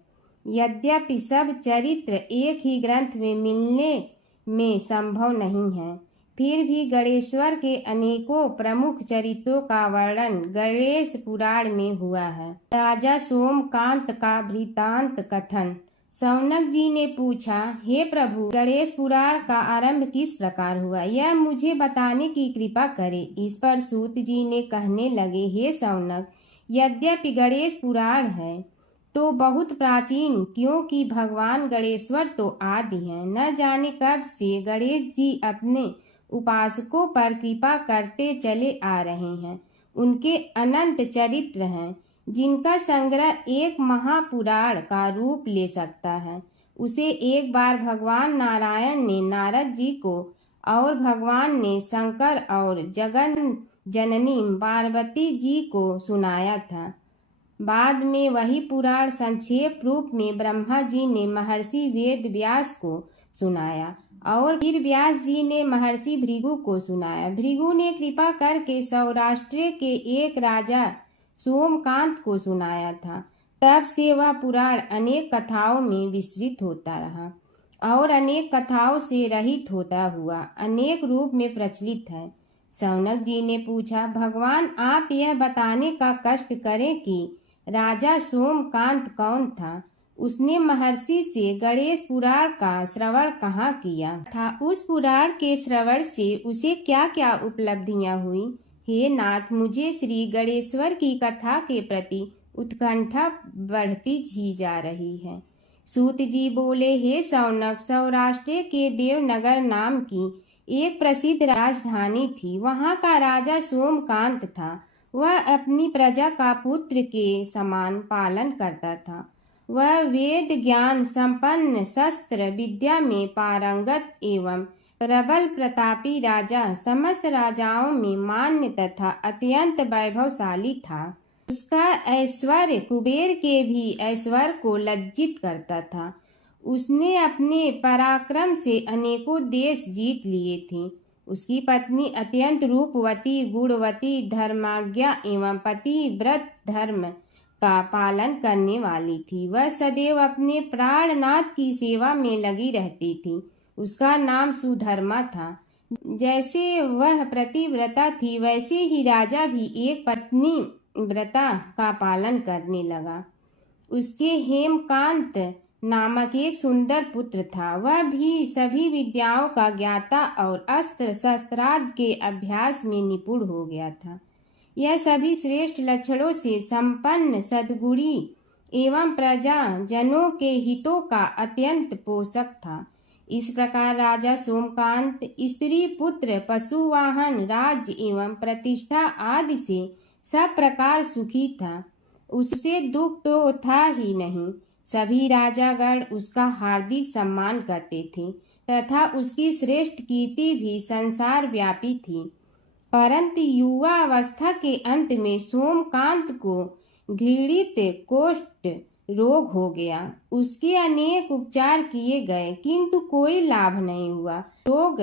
यद्यपि सब चरित्र एक ही ग्रंथ में मिलने में संभव नहीं है, फिर भी गणेश्वर के अनेकों प्रमुख चरित्रों का वर्णन गणेश पुराण में हुआ है। राजा सोमकांत का वृत्तांत कथन। शौनक जी ने पूछा, हे प्रभु, गणेश पुराण का आरंभ किस प्रकार हुआ, यह मुझे बताने की कृपा करे। इस पर सूत जी ने कहने लगे, हे शौनक, यद्यपि गणेश पुराण है तो बहुत प्राचीन, क्योंकि भगवान गणेश्वर तो आदि हैं। न जाने कब से गणेश जी अपने उपासकों पर कृपा करते चले आ रहे हैं। उनके अनंत चरित्र हैं, जिनका संग्रह एक महापुराण का रूप ले सकता है। उसे एक बार भगवान नारायण ने नारद जी को और भगवान ने शंकर और जगन जननी पार्वती जी को सुनाया था। बाद में वही पुराण संक्षेप रूप में ब्रह्मा जी ने महर्षि वेद व्यास को सुनाया और फिर व्यास जी ने महर्षि भृगु को सुनाया। भृगु ने कृपा करके सौराष्ट्र के एक राजा सोमकांत को सुनाया था। तब से वह पुराण अनेक कथाओं में विस्तृत होता रहा और अनेक कथाओं से रहित होता हुआ अनेक रूप में प्रचलित है। शौनक जी ने पूछा, भगवान, आप यह बताने का कष्ट करें कि राजा सोमकांत कौन था। उसने महर्षि से गणेश पुराण का श्रवण कहाँ किया था, उस पुराण के श्रवण से उसे क्या क्या उपलब्धियां हुई। हे नाथ, मुझे श्री गणेश्वर की कथा के प्रति उत्कंठा बढ़ती ही जा रही है। सूत जी बोले, हे शौनक, सौराष्ट्र के देवनगर नाम की एक प्रसिद्ध राजधानी थी। वहाँ का राजा सोमकांत था। वह अपनी प्रजा का पुत्र के समान पालन करता था। वह वेद ज्ञान संपन्न, शस्त्र विद्या में पारंगत एवं प्रबल प्रतापी राजा, समस्त राजाओं में मान्य तथा अत्यंत वैभवशाली था। उसका ऐश्वर्य कुबेर के भी ऐश्वर्य को लज्जित करता था। उसने अपने पराक्रम से अनेकों देश जीत लिए थे। उसकी पत्नी अत्यंत रूपवती, गुणवती, धर्माज्ञा एवं पतिव्रत धर्म का पालन करने वाली थी। वह सदैव अपने प्राणनाथ की सेवा में लगी रहती थी। उसका नाम सुधर्मा था। जैसे वह प्रतिव्रता थी, वैसे ही राजा भी एक पत्नी व्रता का पालन करने लगा। उसके हेमकांत नामक एक सुंदर पुत्र था। वह भी सभी विद्याओं का ज्ञाता और अस्त्र शस्त्रादि के अभ्यास में निपुण हो गया था। यह सभी श्रेष्ठ लक्षणों से संपन्न, सद्गुणी एवं प्रजा जनों के हितों का अत्यंत पोषक था। इस प्रकार राजा सोमकांत स्त्री, पुत्र, पशु, वाहन, राज्य एवं प्रतिष्ठा आदि से सब प्रकार सुखी था। उससे दुख तो था ही नहीं। सभी राजागण उसका हार्दिक सम्मान करते थे तथा उसकी श्रेष्ठ कीर्ति भी संसार व्यापी थी। परंतु युवावस्था के अंत में सोमकांत को घृणित कोष्ठ रोग हो गया। उसके अनेक उपचार किए गए, किंतु कोई लाभ नहीं हुआ। रोग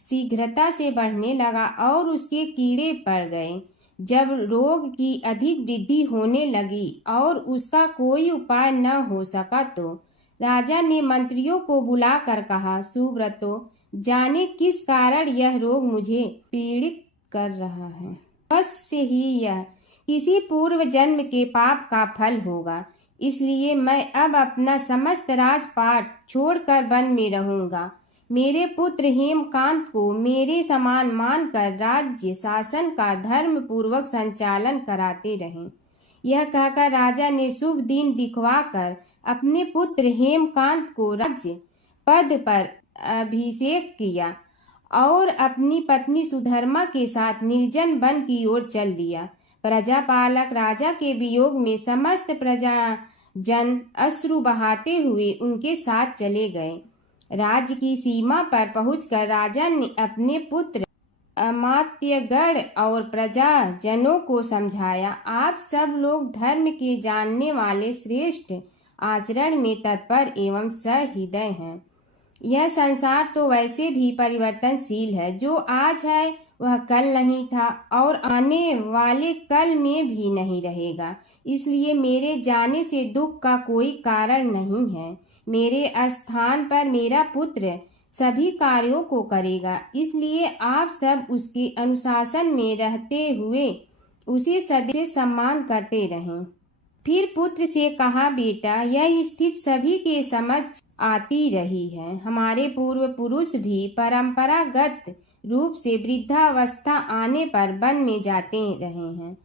शीघ्रता से बढ़ने लगा और उसके कीड़े पड़ गए। जब रोग की अधिक वृद्धि होने लगी और उसका कोई उपाय न हो सका, तो राजा ने मंत्रियों को बुलाकर कहा, सुव्रतो, जाने किस कारण यह रोग मुझे पीड़ित कर रहा है। अवश्य ही यह किसी पूर्व जन्म के पाप का फल होगा। इसलिए मैं अब अपना समस्त राजपाट छोड़कर वन में रहूंगा। मेरे पुत्र हेमकांत को मेरे समान मानकर राज्य शासन का धर्म पूर्वक संचालन कराते रहें। यह कहकर राजा ने शुभ दिन दिखवाकर अपने पुत्र हेमकांत को राज्य पद पर अभिषेक किया और अपनी पत्नी सुधर्मा के साथ निर्जन वन की ओर चल दिया। प्रजापालक राजा के वियोग में समस्त प्रजा जन अश्रु बहाते हुए उनके साथ चले गए। राज्य की सीमा पर पहुंचकर राजा ने अपने पुत्र, अमात्यगण और प्रजा जनों को समझाया, आप सब लोग धर्म के जानने वाले, श्रेष्ठ आचरण में तत्पर एवं सहृदय हैं। यह संसार तो वैसे भी परिवर्तनशील है। जो आज है वह कल नहीं था और आने वाले कल में भी नहीं रहेगा। इसलिए मेरे जाने से दुख का कोई कारण नहीं है। मेरे स्थान पर मेरा पुत्र सभी कार्यों को करेगा। इसलिए आप सब उसके अनुशासन में रहते हुए उसे सदैव सम्मान करते रहें। फिर पुत्र से कहा, बेटा, यह स्थिति सभी के समझ आती रही है। हमारे पूर्व पुरुष भी परंपरागत रूप से वृद्धावस्था आने पर वन में जाते रहे हैं।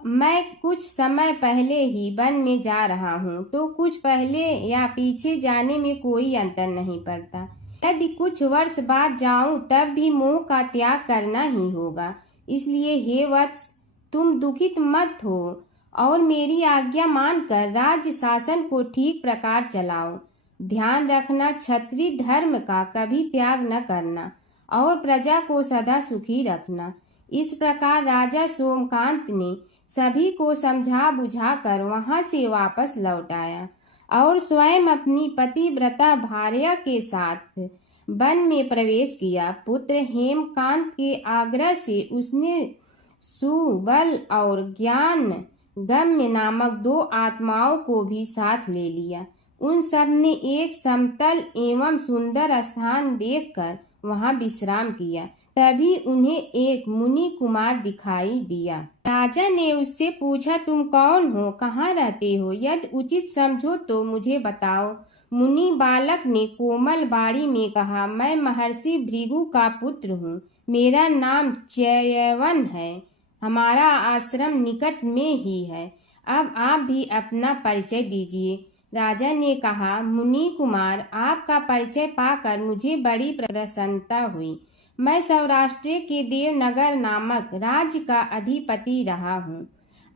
मैं कुछ समय पहले ही वन में जा रहा हूँ, तो कुछ पहले या पीछे जाने में कोई अंतर नहीं पड़ता। यदि कुछ वर्ष बाद जाऊं तब भी मोह का त्याग करना ही होगा। इसलिए हे वत्स, तुम दुखित मत हो और मेरी आज्ञा मानकर राज्य शासन को ठीक प्रकार चलाओ। ध्यान रखना, क्षत्रिय धर्म का कभी त्याग न करना और प्रजा को सदा सुखी रखना। इस प्रकार राजा सोमकांत ने सभी को समझा बुझाकर वहां से वापस लौट आया और स्वयं अपनी पतिव्रता भार्या के साथ वन में प्रवेश किया। पुत्र हेमकांत के आग्रह से उसने सुबल और ज्ञान गम्य नामक 2 आत्माओं को भी साथ ले लिया। उन सब ने एक समतल एवं सुंदर स्थान देखकर वहां विश्राम किया। तभी उन्हें एक मुनि कुमार दिखाई दिया। राजा ने उससे पूछा, तुम कौन हो, कहाँ रहते हो? यदि उचित समझो तो मुझे बताओ। मुनि बालक ने कोमल बाणी में कहा, मैं महर्षि भृगु का पुत्र हूँ। मेरा नाम च्यवन है। हमारा आश्रम निकट में ही है। अब आप भी अपना परिचय दीजिए। राजा ने कहा, मुनि कुमार, आपका परिचय पाकर मुझे बड़ी प्रसन्नता हुई। मैं सौराष्ट्र के देवनगर नामक राज्य का अधिपति रहा हूँ।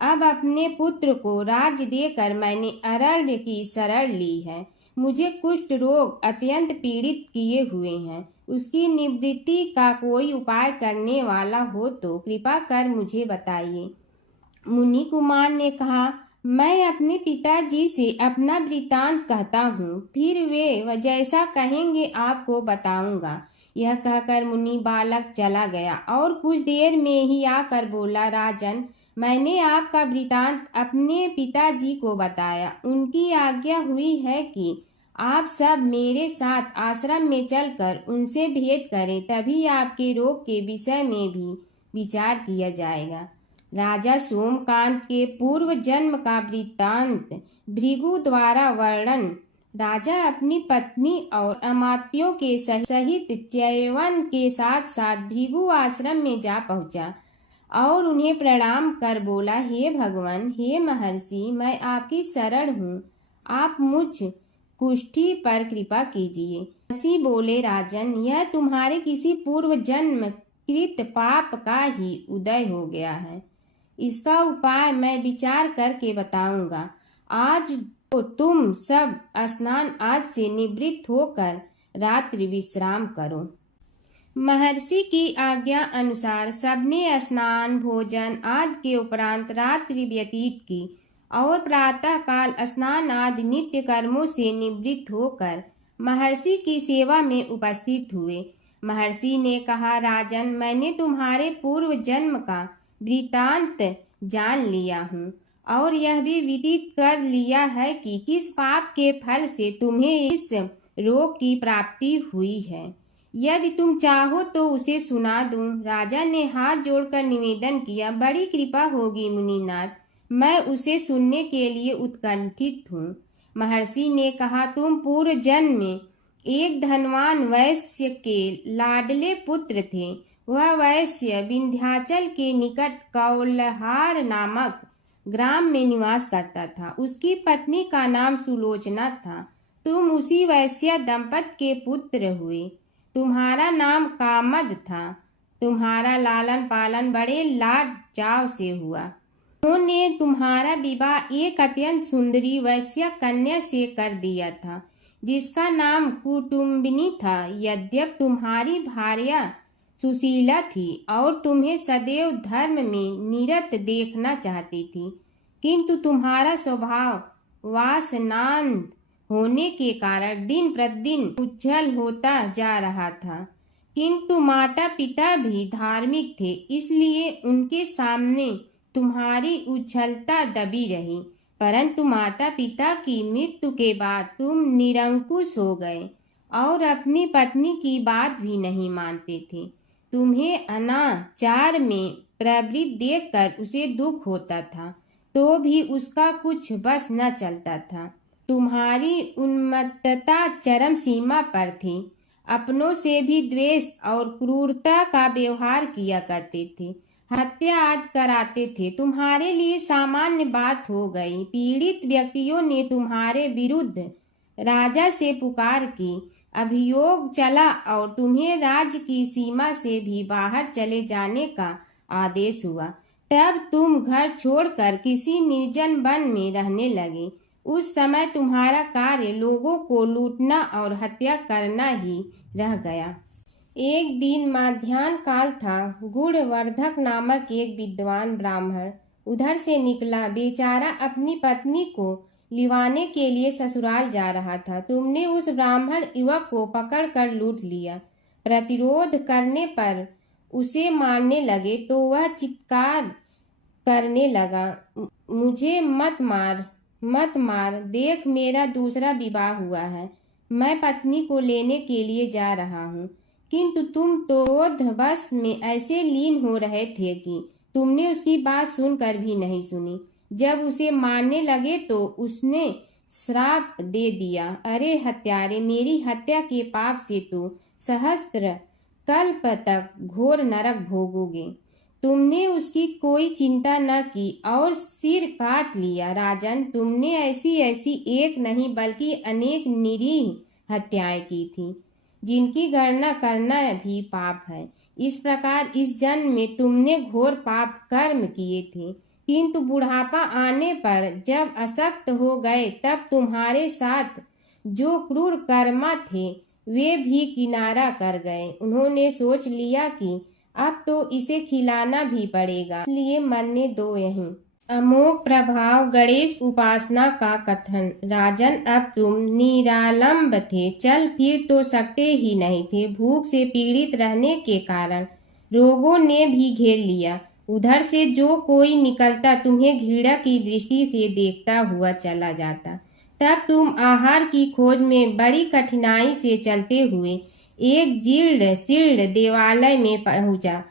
अब अपने पुत्र को राज्य देकर मैंने अरण्य की शरण ली है। मुझे कुष्ठ रोग अत्यंत पीड़ित किए हुए हैं। उसकी निवृत्ति का कोई उपाय करने वाला हो तो कृपा कर मुझे बताइए। मुनि कुमार ने कहा, मैं अपने पिताजी से अपना वृतांत कहता हूँ, फिर वे जैसा कहेंगे आपको बताऊंगा। यह कहकर मुनि बालक चला गया और कुछ देर में ही आकर बोला, राजन, मैंने आपका वृतांत अपने पिताजी को बताया। उनकी आज्ञा हुई है कि आप सब मेरे साथ आश्रम में चलकर उनसे भेंट करें, तभी आपके रोग के विषय में भी विचार किया जाएगा। राजा सोमकांत के पूर्व जन्म का वृत्तांत भृगु द्वारा वर्णन। राजा अपनी पत्नी और अमात्यों के सहित च्यवन के साथ साथ भृगु आश्रम में जा पहुंचा और उन्हें प्रणाम कर बोला, हे भगवान, हे महर्षि, मैं आपकी शरण हूँ। आप मुझ कुष्ठी पर कृपा कीजिए। महर्षि बोले, राजन, यह तुम्हारे किसी पूर्व जन्म कृत पाप का ही उदय हो गया है। इसका उपाय मैं विचार करके बताऊंगा। आज तो तुम सब स्नान आज से निवृत्त होकर रात्रि विश्राम करो। महर्षि की आज्ञा अनुसार सबने स्नान भोजन आदि के उपरांत रात्रि व्यतीत की और प्रातः काल स्नान आदि नित्य कर्मों से निवृत्त होकर महर्षि की सेवा में उपस्थित हुए। महर्षि ने कहा, राजन, मैंने तुम्हारे पूर्व जन्म का वृतांत जान लिया हूँ और यह भी विदित कर लिया है कि किस पाप के फल से तुम्हें इस रोग की प्राप्ति हुई है। यदि तुम चाहो तो उसे सुना दूं। राजा ने हाथ जोड़कर निवेदन किया, बड़ी कृपा होगी मुनिनाथ, मैं उसे सुनने के लिए उत्कंठित हूँ। महर्षि ने कहा, तुम पूर्व जन्म में एक धनवान वैश्य के लाडले पुत्र थे। वह वैश्य विंध्याचल के निकट कौलहार नामक ग्राम में निवास करता था। उसकी पत्नी का नाम सुलोचना था। तुम उसी वैश्य दंपत के पुत्र हुए। तुम्हारा नाम कामद था। तुम्हारा लालन पालन बड़े लाड चाव से हुआ। उन्होंने तुम्हारा विवाह एक अत्यंत सुंदरी वैश्य कन्या से कर दिया था, जिसका नाम कुटुम्बिनी था। यद्यप तुम्हारी भार्या सुशीला थी और तुम्हें सदैव धर्म में निरत देखना चाहती थी, किंतु तुम्हारा स्वभाव वासनांध होने के कारण दिन प्रतिदिन उज्जवल होता जा रहा था। किंतु माता पिता भी धार्मिक थे, इसलिए उनके सामने तुम्हारी उज्ज्वलता दबी रही। परंतु माता पिता की मृत्यु के बाद तुम निरंकुश हो गए और अपनी पत्नी की बात भी नहीं मानते थे। तुम्हें अनाचार में प्रवृत्त देखकर उसे दुख होता था, तो भी उसका कुछ बस न चलता था। तुम्हारी उन्मत्तता चरम सीमा पर थी। अपनों से भी द्वेष और क्रूरता का व्यवहार किया करते थे। हत्या आदि कराते थे। तुम्हारे लिए सामान्य बात हो गई। पीड़ित व्यक्तियों ने तुम्हारे विरुद्ध राजा से पुकार की। अभियोग चला और तुम्हें राज्य की सीमा से भी बाहर चले जाने का आदेश हुआ। तब तुम घर छोड़कर किसी निर्जन वन में रहने लगे। उस समय तुम्हारा कार्य लोगों को लूटना और हत्या करना ही रह गया। एक दिन मध्याह्न काल था। गुणवर्धक नामक एक विद्वान ब्राह्मण उधर से निकला। बेचारा अपनी पत्नी को लिवाने के लिए ससुराल जा रहा था। तुमने उस ब्राह्मण युवक को पकड़कर लूट लिया। प्रतिरोध करने पर उसे मारने लगे तो वह चित्कार करने लगा, मुझे मत मार, मत मार, देख मेरा दूसरा विवाह हुआ है। मैं पत्नी को लेने के लिए जा रहा हूँ। किंतु तुम तो क्रोधवश में ऐसे लीन हो रहे थे कि तुमने उसकी बात सुनकर भी नहीं सुनी। जब उसे मारने लगे तो उसने श्राप दे दिया, अरे हत्यारे, मेरी हत्या के पाप से तो सहस्त्र कल्प तक घोर नरक भोगोगे। तुमने उसकी कोई चिंता न की और सिर काट लिया। राजन, तुमने ऐसी ऐसी एक नहीं बल्कि अनेक निरीह हत्याएं की थी, जिनकी गणना करना भी पाप है। इस प्रकार इस जन्म में तुमने घोर पाप कर्म किए थे, किंतु बुढ़ापा आने पर जब अशक्त हो गए तब तुम्हारे साथ जो क्रूर कर्मा थे वे भी किनारा कर गए। उन्होंने सोच लिया कि अब तो इसे खिलाना भी पड़ेगा, इसलिए मरने दो यहीं। अमोघ प्रभाव गणेश उपासना का कथन। राजन, अब तुम निरालंब थे, चल फिर तो सकते ही नहीं थे। भूख से पीड़ित रहने के कारण रोगों ने भी घेर लिया। उधर से जो कोई निकलता तुम्हें घृणा की दृष्टि से देखता हुआ चला जाता। तब तुम आहार की खोज में बड़ी कठिनाई से चलते हुए एक जीर्ण शीर्ण देवालय में पहुंचा।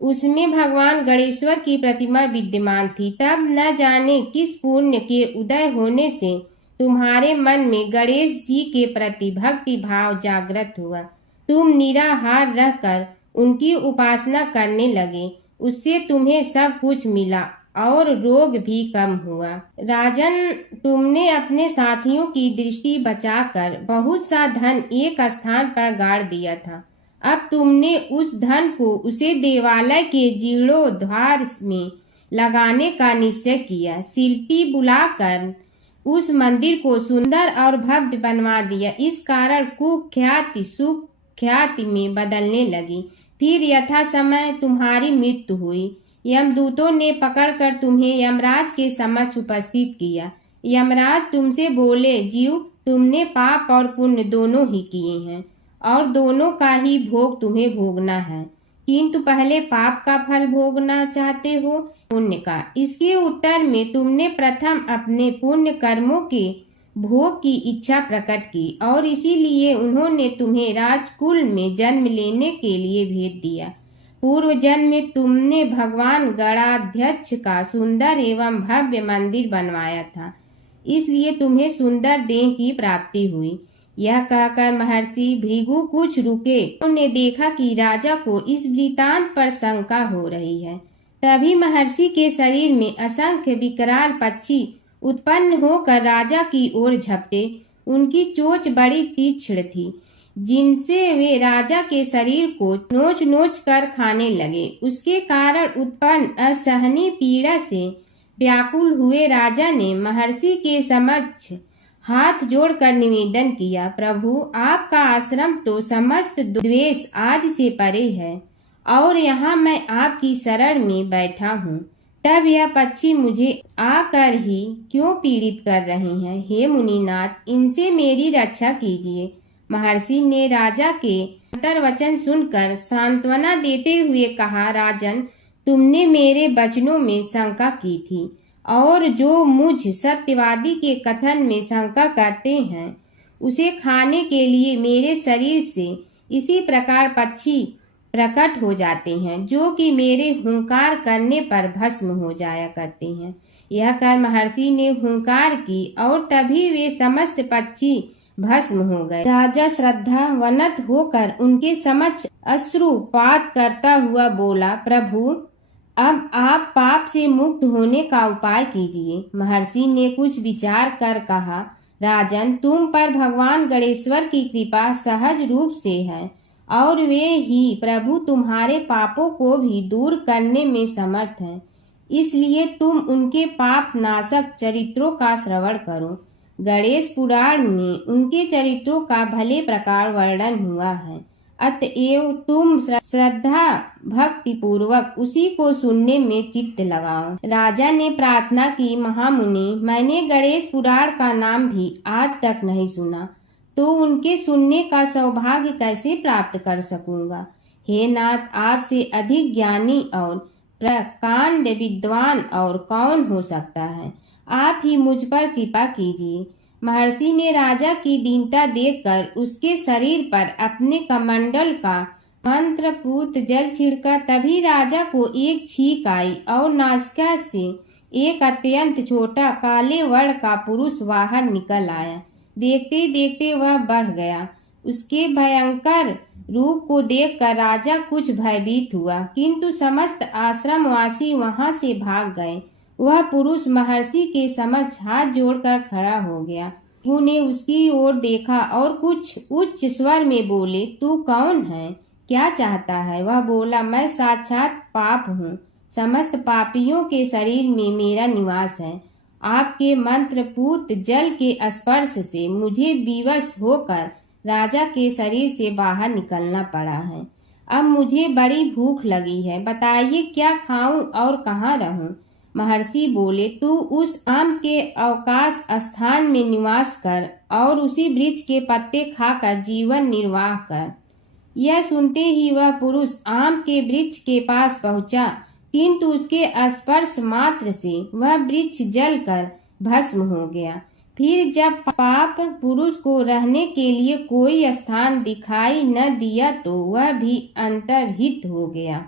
उसमें भगवान गणेश्वर की प्रतिमा विद्यमान थी। तब न जाने किस पुण्य के उदय होने से तुम्हारे मन में गणेश जी के प्रति भक्ति भाव जागृत हुआ। तुम निराहार रहकर उनकी उपासना करने लगे। उससे तुम्हें सब कुछ मिला और रोग भी कम हुआ। राजन, तुमने अपने साथियों की दृष्टि बचाकर बहुत सा धन एक स्थान पर गाड़ दिया था। अब तुमने उस धन को उसे देवालय के जीर्णोद्धार में लगाने का निश्चय किया। शिल्पी बुलाकर उस मंदिर को सुंदर और भव्य बनवा दिया। इस कारण कुख्याति सुख्याति में बदलने लगी। फिर यथा समय तुम्हारी मृत्यु हुई। यमदूतों ने पकड़कर तुम्हें यमराज के समक्ष उपस्थित किया। यमराज तुमसे बोले, जीव, तुमने पाप और पुण्य दोनों ही किए हैं और दोनों का ही भोग तुम्हें भोगना है, किंतु पहले पाप का फल भोगना चाहते हो पुण्य का। इसके उत्तर में तुमने प्रथम अपने पुण्य कर्मों के भोग की इच्छा प्रकट की और इसीलिए उन्होंने तुम्हें राजकुल में जन्म लेने के लिए भेज दिया। पूर्व जन्म में तुमने भगवान गणाध्यक्ष का सुंदर एवं भव्य मंदिर बनवाया था, इसलिए तुम्हें सुंदर देह की प्राप्ति हुई। यह कहकर महर्षि भृगु कुछ रुके। उन्होंने देखा कि राजा को इस वृतांत पर शंका हो रही है। तभी महर्षि के शरीर में असंख्य विकराल पक्षी उत्पन्न होकर राजा की ओर झपटे। उनकी चोंच बड़ी तीक्ष्ण थी, जिनसे वे राजा के शरीर को नोच नोच कर खाने लगे। उसके कारण उत्पन्न असहनीय पीड़ा से व्याकुल हुए राजा ने महर्षि के समक्ष हाथ जोड़कर निवेदन किया, प्रभु, आपका आश्रम तो समस्त द्वेष आदि से परे है और यहाँ मैं आपकी शरण में बैठा हूँ। तब यह पक्षी मुझे आकर ही क्यों पीड़ित कर रहे हैं? हे मुनिनाथ, इनसे मेरी रक्षा कीजिए। महर्षि ने राजा के अंतर्वचन सुनकर सांत्वना देते हुए कहा, राजन, तुमने मेरे वचनों में शंका की थी और जो मुझ सत्यवादी के कथन में शंका करते हैं उसे खाने के लिए मेरे शरीर से इसी प्रकार पक्षी प्रकट हो जाते हैं, जो कि मेरे हुंकार करने पर भस्म हो जाया करते हैं। यह कर महर्षि ने हुंकार की और तभी वे समस्त पक्षी भस्म हो गए। राजा श्रद्धावनत होकर उनके समक्ष अश्रुपात करता हुआ बोला, प्रभु, अब आप पाप से मुक्त होने का उपाय कीजिए। महर्षि ने कुछ विचार कर कहा, राजन, तुम पर भगवान गणेश्वर की कृपा सहज रूप से है और वे ही प्रभु तुम्हारे पापों को भी दूर करने में समर्थ हैं। इसलिए तुम उनके पाप नाशक चरित्रों का श्रवण करो। गणेश पुराण में उनके चरित्रों का भले प्रकार वर्णन हुआ है, अतएव तुम श्रद्धा भक्ति पूर्वक उसी को सुनने में चित्त लगाओ। राजा ने प्रार्थना की, महामुनि, मैंने गणेश पुराण का नाम भी आज तक नहीं सुना, तो उनके सुनने का सौभाग्य कैसे प्राप्त कर सकूंगा? हे नाथ, आपसे अधिक ज्ञानी और प्रकांड विद्वान और कौन हो सकता है? आप ही मुझ पर कृपा कीजिए। महर्षि ने राजा की दीनता देखकर उसके शरीर पर अपने कमंडल का मंत्रपूत जल छिड़का। तभी राजा को एक छींक आई और नासिका से एक अत्यंत छोटा काले वर्ण का पुरुष बाहर निकल आया। देखते देखते वह बढ़ गया। उसके भयंकर रूप को देखकर राजा कुछ भयभीत हुआ, किंतु समस्त आश्रमवासी वहां से भाग गए। वह पुरुष महर्षि के समक्ष हाथ जोड़कर खड़ा हो गया। उन्हें उसकी ओर देखा और कुछ उच्च स्वर में बोले, तू कौन है, क्या चाहता है? वह बोला, मैं साक्षात पाप हूँ, समस्त पापियों के शरीर में मेरा निवास है। आपके मंत्रपूत जल के स्पर्श से मुझे विवश होकर राजा के शरीर से बाहर निकलना पड़ा है। अब मुझे बड़ी भूख लगी है, बताइए क्या खाऊं और कहाँ रहूं? महर्षि बोले, तू उस आम के अवकाश स्थान में निवास कर और उसी वृक्ष के पत्ते खाकर जीवन निर्वाह कर। यह सुनते ही वह पुरुष आम के वृक्ष के पास पहुंचा, किंतु उसके स्पर्श मात्र से वह वृक्ष जलकर भस्म हो गया। फिर जब पाप पुरुष को रहने के लिए कोई स्थान दिखाई न दिया तो वह भी अंतर्हित हो गया।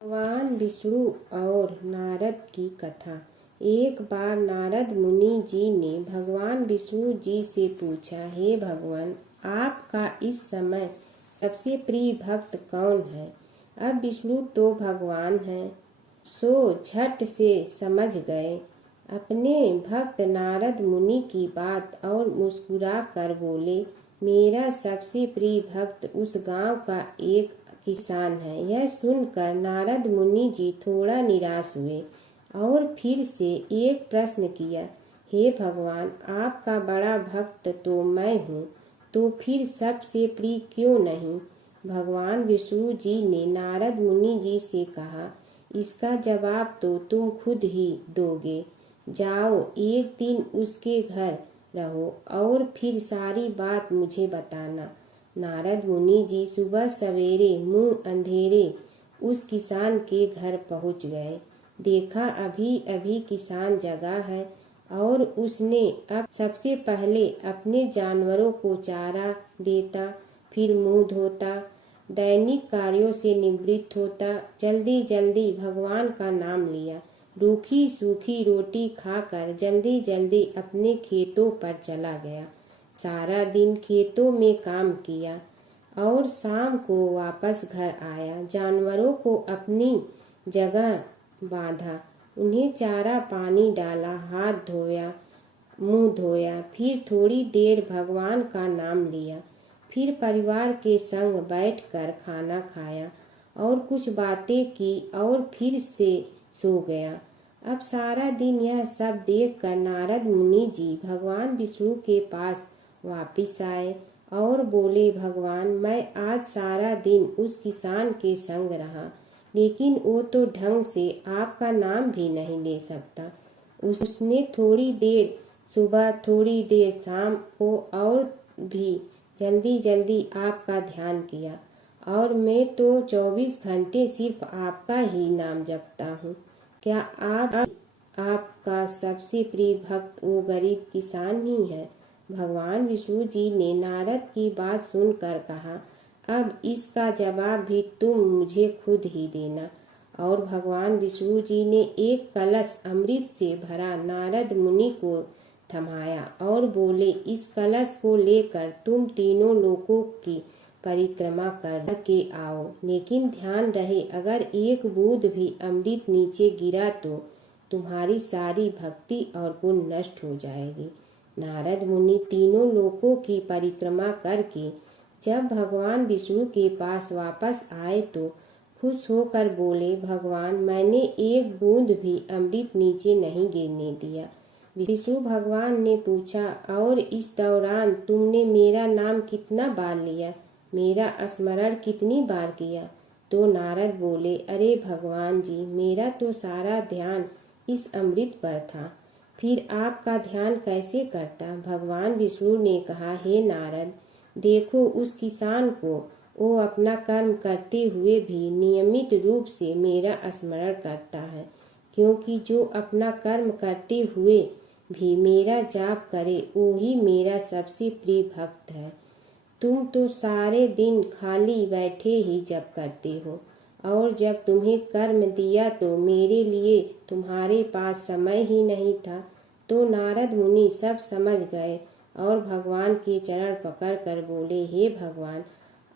भगवान विष्णु और नारद की कथा। एक बार नारद मुनि जी ने भगवान विष्णु जी से पूछा, हे भगवान, आपका इस समय सबसे प्रिय भक्त कौन है? अब विष्णु तो भगवान हैं, सो झट से समझ गए अपने भक्त नारद मुनि की बात और मुस्कुरा कर बोले, मेरा सबसे प्रिय भक्त उस गांव का एक किसान है। यह सुनकर नारद मुनि जी थोड़ा निराश हुए और फिर से एक प्रश्न किया, हे भगवान, आपका बड़ा भक्त तो मैं हूँ, तो फिर सबसे प्रिय क्यों नहीं? भगवान विष्णु जी ने नारद मुनि जी से कहा, इसका जवाब तो तुम खुद ही दोगे। जाओ, एक दिन उसके घर रहो और फिर सारी बात मुझे बताना। नारद मुनि जी सुबह सवेरे मुंह अंधेरे उस किसान के घर पहुंच गए। देखा अभी अभी किसान जगा है और उसने अब सबसे पहले अपने जानवरों को चारा देता, फिर मुंह धोता, दैनिक कार्यों से निवृत्त होता, जल्दी जल्दी भगवान का नाम लिया, रूखी सूखी रोटी खाकर जल्दी जल्दी अपने खेतों पर चला गया। सारा दिन खेतों में काम किया और शाम को वापस घर आया। जानवरों को अपनी जगह बांधा, उन्हें चारा पानी डाला, हाथ धोया, मुंह धोया, फिर थोड़ी देर भगवान का नाम लिया, फिर परिवार के संग बैठकर खाना खाया और कुछ बातें की और फिर से सो गया। अब सारा दिन यह सब देखकर नारद मुनि जी भगवान विष्णु के पास वापिस आए और बोले, भगवान, मैं आज सारा दिन उस किसान के संग रहा, लेकिन वो तो ढंग से आपका नाम भी नहीं ले सकता। उसने थोड़ी देर सुबह, थोड़ी देर शाम को और भी जल्दी जल्दी आपका ध्यान किया, और मैं तो 24 घंटे सिर्फ आपका ही नाम जपता हूँ। क्या आपका सबसे प्रिय भक्त वो गरीब किसान ही है? भगवान विष्णु जी ने नारद की बात सुनकर कहा, अब इसका जवाब भी तुम मुझे खुद ही देना। और भगवान विष्णु जी ने एक कलश अमृत से भरा नारद मुनि को थमाया और बोले, इस कलश को लेकर तुम तीनों लोकों की परिक्रमा करके आओ, लेकिन ध्यान रहे अगर एक बूंद भी अमृत नीचे गिरा तो तुम्हारी सारी भक्ति और पुण्य नष्ट हो जाएगी। नारद मुनि तीनों लोकों की परिक्रमा करके जब भगवान विष्णु के पास वापस आए तो खुश होकर बोले, भगवान, मैंने एक बूंद भी अमृत नीचे नहीं गिरने दिया। विष्णु भगवान ने पूछा, और इस दौरान तुमने मेरा नाम कितना बार लिया, मेरा स्मरण कितनी बार किया? तो नारद बोले, अरे भगवान जी, मेरा तो सारा ध्यान इस अमृत पर था, फिर आपका ध्यान कैसे करता? भगवान विष्णु ने कहा, हे नारद, देखो उस किसान को, वो अपना कर्म करते हुए भी नियमित रूप से मेरा स्मरण करता है, क्योंकि जो अपना कर्म करते हुए भी मेरा जाप करे वो ही मेरा सबसे प्रिय भक्त है। तुम तो सारे दिन खाली बैठे ही जप करते हो, और जब तुम्हें कर्म दिया तो मेरे लिए तुम्हारे पास समय ही नहीं था। तो नारद मुनि सब समझ गए और भगवान के चरण पकड़कर बोले, हे भगवान,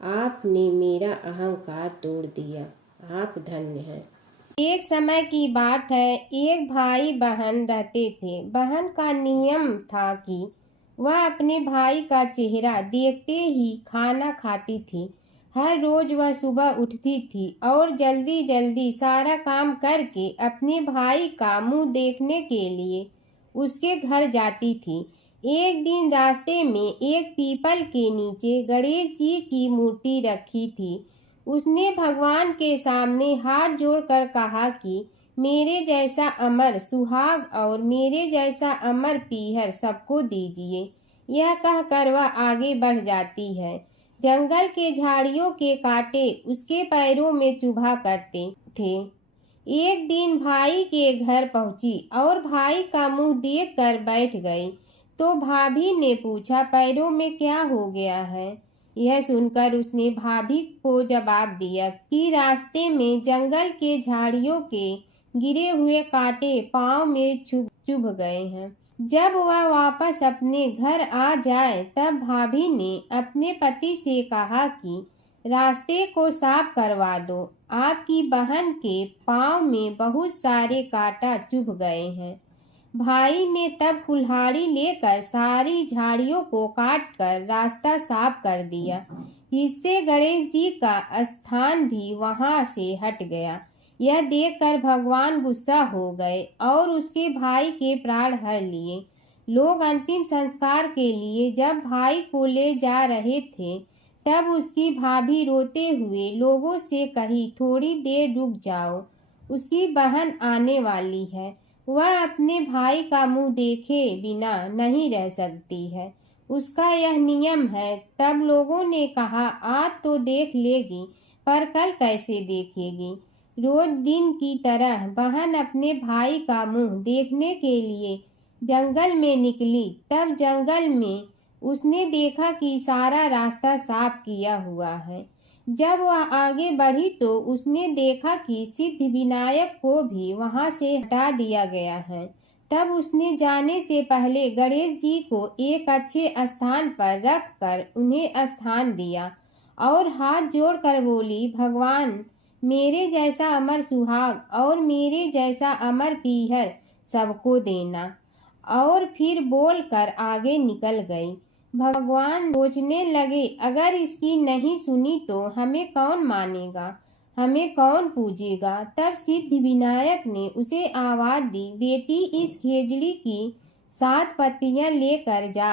आपने मेरा अहंकार तोड़ दिया, आप धन्य हैं। एक समय की बात है, एक भाई बहन रहते थे। बहन का नियम था कि वह अपने भाई का चेहरा देखते ही खाना खाती थी। हर रोज वह सुबह उठती थी और जल्दी जल्दी सारा काम करके अपने भाई का मुंह देखने के लिए उसके घर जाती थी। एक दिन रास्ते में एक पीपल के नीचे गणेश जी की मूर्ति रखी थी। उसने भगवान के सामने हाथ जोड़कर कहा कि मेरे जैसा अमर सुहाग और मेरे जैसा अमर पीहर सबको दीजिए। यह कहकर वह आगे बढ़ जाती है। जंगल के झाड़ियों के कांटे उसके पैरों में चुभा करते थे। एक दिन भाई के घर पहुंची और भाई का मुंह देखकर बैठ गई तो भाभी ने पूछा, पैरों में क्या हो गया है? यह सुनकर उसने भाभी को जवाब दिया कि रास्ते में जंगल के झाड़ियों के गिरे हुए कांटे पांव में चुभ गए हैं। जब वह वापस अपने घर आ जाए तब भाभी ने अपने पति से कहा कि रास्ते को साफ करवा दो, आपकी बहन के पांव में बहुत सारे कांटा चुभ गए हैं। भाई ने तब कुल्हाड़ी लेकर सारी झाड़ियों को काटकर रास्ता साफ कर दिया, जिससे गणेश जी का स्थान भी वहां से हट गया। यह देखकर भगवान गुस्सा हो गए और उसके भाई के प्राण हर लिए। लोग अंतिम संस्कार के लिए जब भाई को ले जा रहे थे तब उसकी भाभी रोते हुए लोगों से कही, थोड़ी देर रुक जाओ, उसकी बहन आने वाली है। वह अपने भाई का मुंह देखे बिना नहीं रह सकती है, उसका यह नियम है। तब लोगों ने कहा, आज तो देख लेगी पर कल कैसे देखेगी? रोज दिन की तरह बहन अपने भाई का मुंह देखने के लिए जंगल में निकली। तब जंगल में उसने देखा कि सारा रास्ता साफ किया हुआ है। जब वह आगे बढ़ी तो उसने देखा कि सिद्धि विनायक को भी वहां से हटा दिया गया है। तब उसने जाने से पहले गणेश जी को एक अच्छे स्थान पर रखकर उन्हें स्थान दिया और हाथ जोड़कर बोली, भगवान, मेरे जैसा अमर सुहाग और मेरे जैसा अमर पीहर सबको देना। और फिर बोलकर आगे निकल गई। भगवान सोचने लगे, अगर इसकी नहीं सुनी तो हमें कौन मानेगा, हमें कौन पूजेगा? तब सिद्धि विनायक ने उसे आवाज दी, बेटी, इस खेजड़ी की 7 पत्तियां लेकर जा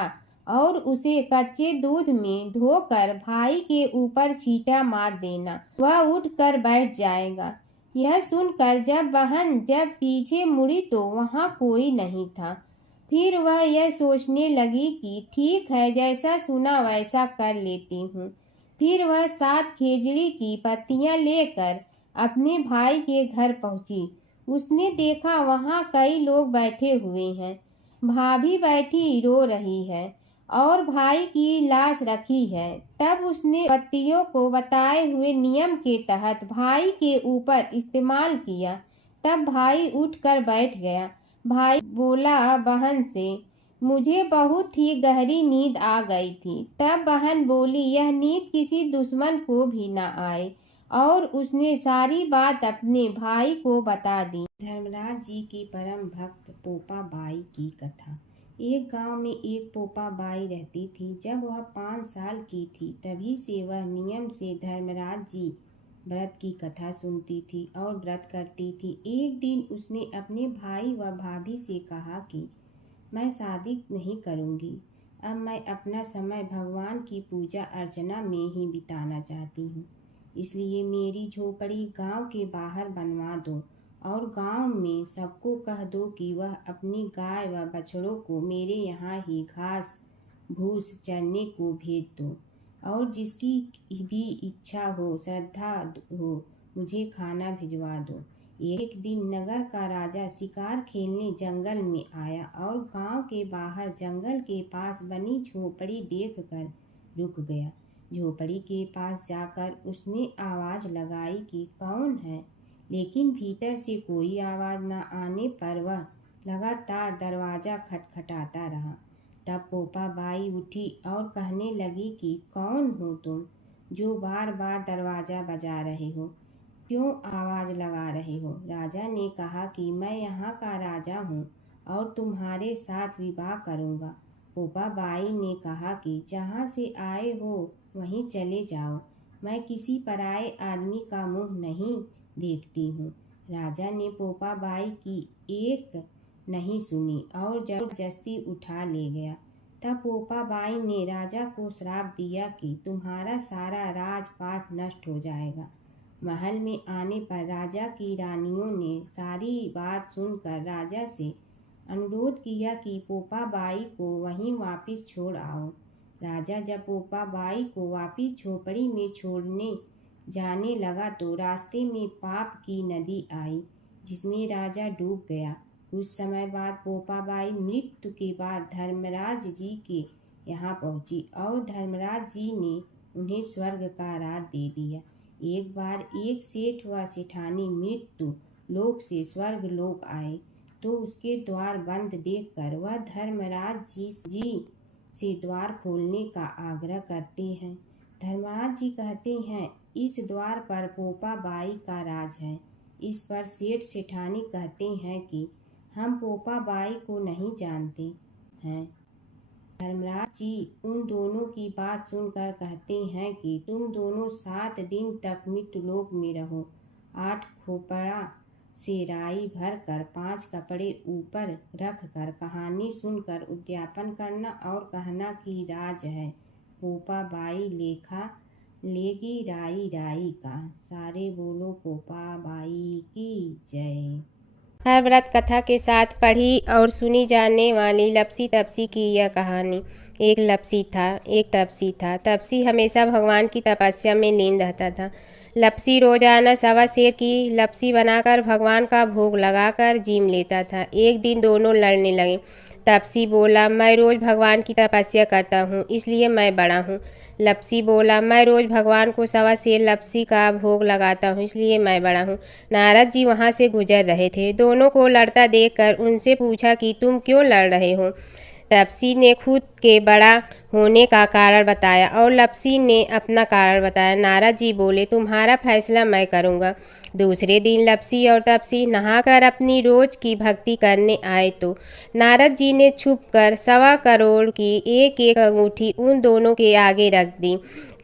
और उसे कच्चे दूध में धोकर भाई के ऊपर छींटा मार देना, वह उठकर बैठ जाएगा। यह सुनकर जब पीछे मुड़ी तो वहां कोई नहीं था। फिर वह यह सोचने लगी कि ठीक है, जैसा सुना वैसा कर लेती हूँ। फिर वह 7 खेजड़ी की पत्तियां लेकर अपने भाई के घर पहुंची। उसने देखा वहां कई लोग बैठे हुए हैं। भाभी बैठी रो रही है और भाई की लाश रखी है। तब उसने पत्तियों को बताए हुए नियम के तहत भाई के ऊपर इस्तेमाल किया। तब भाई उठकर बैठ गया। भाई बोला बहन से, मुझे बहुत ही गहरी नींद आ गई थी। तब बहन बोली, यह नींद किसी दुश्मन को भी न आए। और उसने सारी बात अपने भाई को बता दी। धर्मराज जी की परम भक्त पोपा बाई की कथा। एक गांव में एक पोपा बाई रहती थी। जब वह 5 साल की थी तभी से वह नियम से धर्मराज जी व्रत की कथा सुनती थी और व्रत करती थी। एक दिन उसने अपने भाई व भाभी से कहा कि मैं शादी नहीं करूंगी, अब मैं अपना समय भगवान की पूजा अर्चना में ही बिताना चाहती हूँ। इसलिए मेरी झोपड़ी गांव के बाहर बनवा दो और गांव में सबको कह दो कि वह अपनी गाय व बछड़ों को मेरे यहाँ ही घास भूस चरने को भेज दो और जिसकी भी इच्छा हो, श्रद्धा हो, मुझे खाना भिजवा दो। एक दिन नगर का राजा शिकार खेलने जंगल में आया और गांव के बाहर जंगल के पास बनी झोपड़ी देखकर रुक गया। झोपड़ी के पास जाकर उसने आवाज लगाई कि कौन है, लेकिन भीतर से कोई आवाज न आने पर वह लगातार दरवाजा खटखटाता रहा। तब पोपा बाई उठी और कहने लगी कि कौन हो तुम जो बार बार दरवाज़ा बजा रहे हो, क्यों आवाज़ लगा रहे हो। राजा ने कहा कि मैं यहाँ का राजा हूँ और तुम्हारे साथ विवाह करूँगा। पोपा बाई ने कहा कि जहाँ से आए हो वहीं चले जाओ, मैं किसी पराये आदमी का मुँह नहीं देखती हूँ। राजा ने पोपा बाई की एक नहीं सुनी और जबरदस्ती उठा ले गया। तब पोपा बाई ने राजा को श्राप दिया कि तुम्हारा सारा राजपाट नष्ट हो जाएगा। महल में आने पर राजा की रानियों ने सारी बात सुनकर राजा से अनुरोध किया कि पोपा बाई को वहीं वापस छोड़ आओ। राजा जब पोपा बाई को वापस झोपड़ी में छोड़ने जाने लगा तो रास्ते में पाप की नदी आई जिसमें राजा डूब गया। कुछ समय बाद पोपा बाई मृत्यु के बाद धर्मराज जी के यहाँ पहुँची और धर्मराज जी ने उन्हें स्वर्ग का राज दे दिया। एक बार एक सेठ व सेठानी मृत्यु लोक से स्वर्ग लोक आए तो उसके द्वार बंद देखकर वह धर्मराज जी से द्वार खोलने का आग्रह करते हैं। धर्मराज जी कहते हैं इस द्वार पर पोपा बाई का राज है। इस पर सेठ सेठानी कहते हैं कि हम पोपा बाई को नहीं जानते हैं। धर्मराज जी उन दोनों की बात सुनकर कहते हैं कि तुम दोनों 7 दिन तक मृत्युलोक में रहो। 8 खोपड़ा से राई भरकर 5 कपड़े ऊपर रखकर कहानी सुनकर उद्यापन करना और कहना कि राज है पोपा बाई लेखा लेगी राई राई का। सारे बोलो पोपा बाई की जय। हर व्रत कथा के साथ पढ़ी और सुनी जाने वाली लपसी तपसी की यह कहानी। एक लपसी था, एक तपसी था। तपसी हमेशा भगवान की तपस्या में लीन रहता था। लपसी रोजाना 1.25 सेर की लपसी बनाकर भगवान का भोग लगाकर जीम लेता था। एक दिन दोनों लड़ने लगे। तपसी बोला, मैं रोज़ भगवान की तपस्या करता हूँ इसलिए मैं बड़ा हूँ। लपसी बोला, मैं रोज़ भगवान को 1.25 सेर लपसी का भोग लगाता हूँ इसलिए मैं बड़ा हूँ। नारद जी वहाँ से गुजर रहे थे। दोनों को लड़ता देखकर उनसे पूछा कि तुम क्यों लड़ रहे हो। तपसी ने खुद के बड़ा होने का कारण बताया और लपसी ने अपना कारण बताया। नारद जी बोले, तुम्हारा फैसला मैं करूँगा। दूसरे दिन लपसी और तपसी नहाकर अपनी रोज की भक्ति करने आए तो नारद जी ने छुपकर 1.25 करोड़ की एक अंगूठी उन दोनों के आगे रख दी।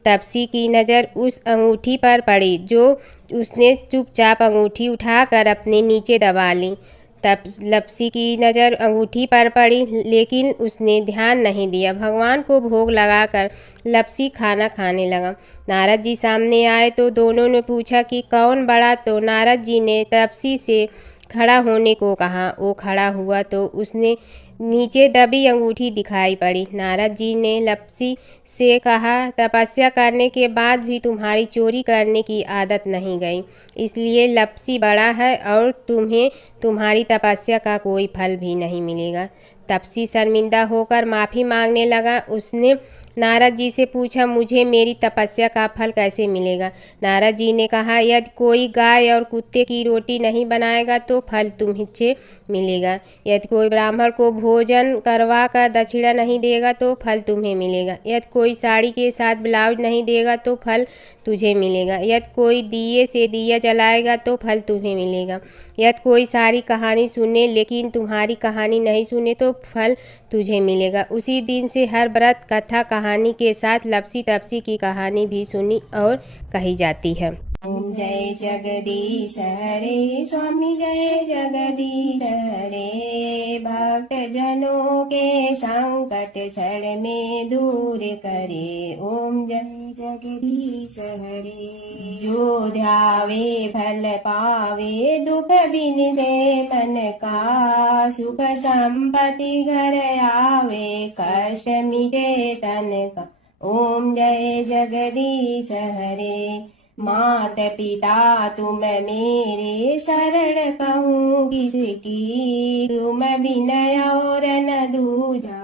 तपसी की नज़र उस अंगूठी पर पड़ी जो उसने चुपचाप अंगूठी उठाकर अपने नीचे दबा ली। तब लपसी की नज़र अंगूठी पर पड़ी लेकिन उसने ध्यान नहीं दिया। भगवान को भोग लगाकर लपसी खाना खाने लगा। नारद जी सामने आए तो दोनों ने पूछा कि कौन बड़ा, तो नारद जी ने तपसी से खड़ा होने को कहा। वो खड़ा हुआ तो उसने नीचे दबी अंगूठी दिखाई पड़ी। नारद जी ने लपसी से कहा, तपस्या करने के बाद भी तुम्हारी चोरी करने की आदत नहीं गई, इसलिए लपसी बड़ा है और तुम्हें तुम्हारी तपस्या का कोई फल भी नहीं मिलेगा। तपसी शर्मिंदा होकर माफ़ी मांगने लगा। उसने नारद जी से पूछा, मुझे मेरी तपस्या का फल कैसे मिलेगा। नारद जी ने कहा, यदि कोई गाय और कुत्ते की रोटी नहीं बनाएगा तो फल तुम्हें मिलेगा। यदि कोई ब्राह्मण को भोजन करवा कर दक्षिणा नहीं देगा तो फल तुम्हें मिलेगा। यदि कोई साड़ी के साथ ब्लाउज नहीं देगा तो फल तुझे मिलेगा। यदि कोई दिए से दिया जलाएगा तो फल तुम्हें मिलेगा। यदि कोई सारी कहानी सुने लेकिन तुम्हारी कहानी नहीं सुने तो फल तुझे मिलेगा। उसी दिन से हर व्रत कथा कहानी के साथ लपसी तपसी की कहानी भी सुनी और कही जाती है। ओम जय जगदीश हरे स्वामी जय जगदीश हरे। भक्त जनों के संकट क्षण में दूर करे। ओम जय जगदीश हरे। जो ध्यावे फल पावे दुख बिन दे मन का। सुख संपत्ति घर आवे कष्ट मिटे तन का। ओम जय जगदीश हरे। मात पिता तुम मेरे शरण कहूँ किसकी। तुम विनय और न दूजा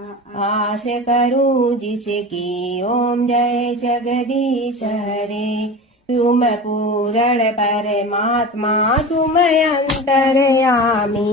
आस करूँ जिसकी। ओम जय जगदीश हरे। तुम पूर्ण परमात्मा तुम अंतर्यामी।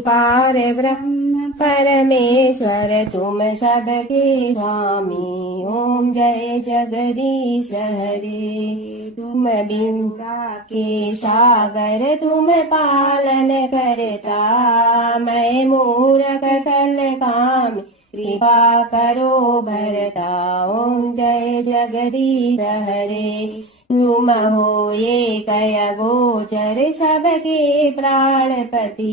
पार ब्रह्म परमेश्वर तुम सबके स्वामी, ओम जय जगदीश हरे। तुम बिंदा के सागर तुम पालन करता, मैं मूरख कल काम कृपा करो भरता, ओम जय जगदीश हरे। तुम हो ये कय गोचर सबके प्राणपति,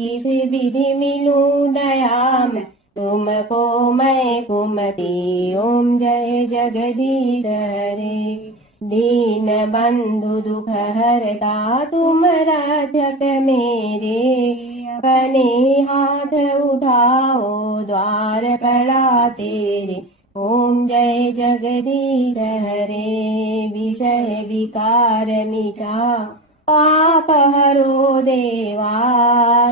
किस विधि मिलूं दया में तुमको मैं कुमति, ओम जय जगदीश हरे। दीन बंधु दुख हरता तुम रक्षक मेरे, अपने हाथ उठाओ द्वार पड़ा तेरे, ओम जय जगदीश हरे। विषय विकार मिटा पाप हरो देवा,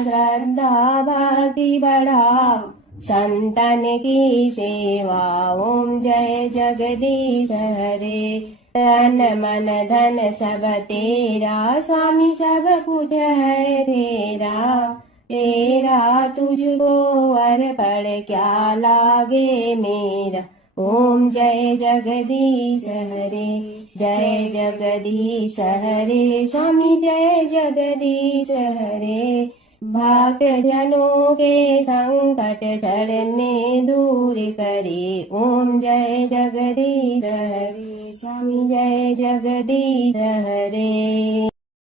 श्रद्धा भक्ति बढ़ाओ संतन की सेवा, ओम जय जगदीश हरे। तन मन धन सब तेरा, स्वामी सब कुछ है तेरा, तेरा तुझको अर्पण क्या लागे मेरा, ओम जय जगदीश हरे। जय जगदीश हरे स्वामी जय जगदीश हरे। भक्त जनों के संकट चरण में दूर करे, ओम जय जगदीश हरे स्वामी जय जगदीश हरे।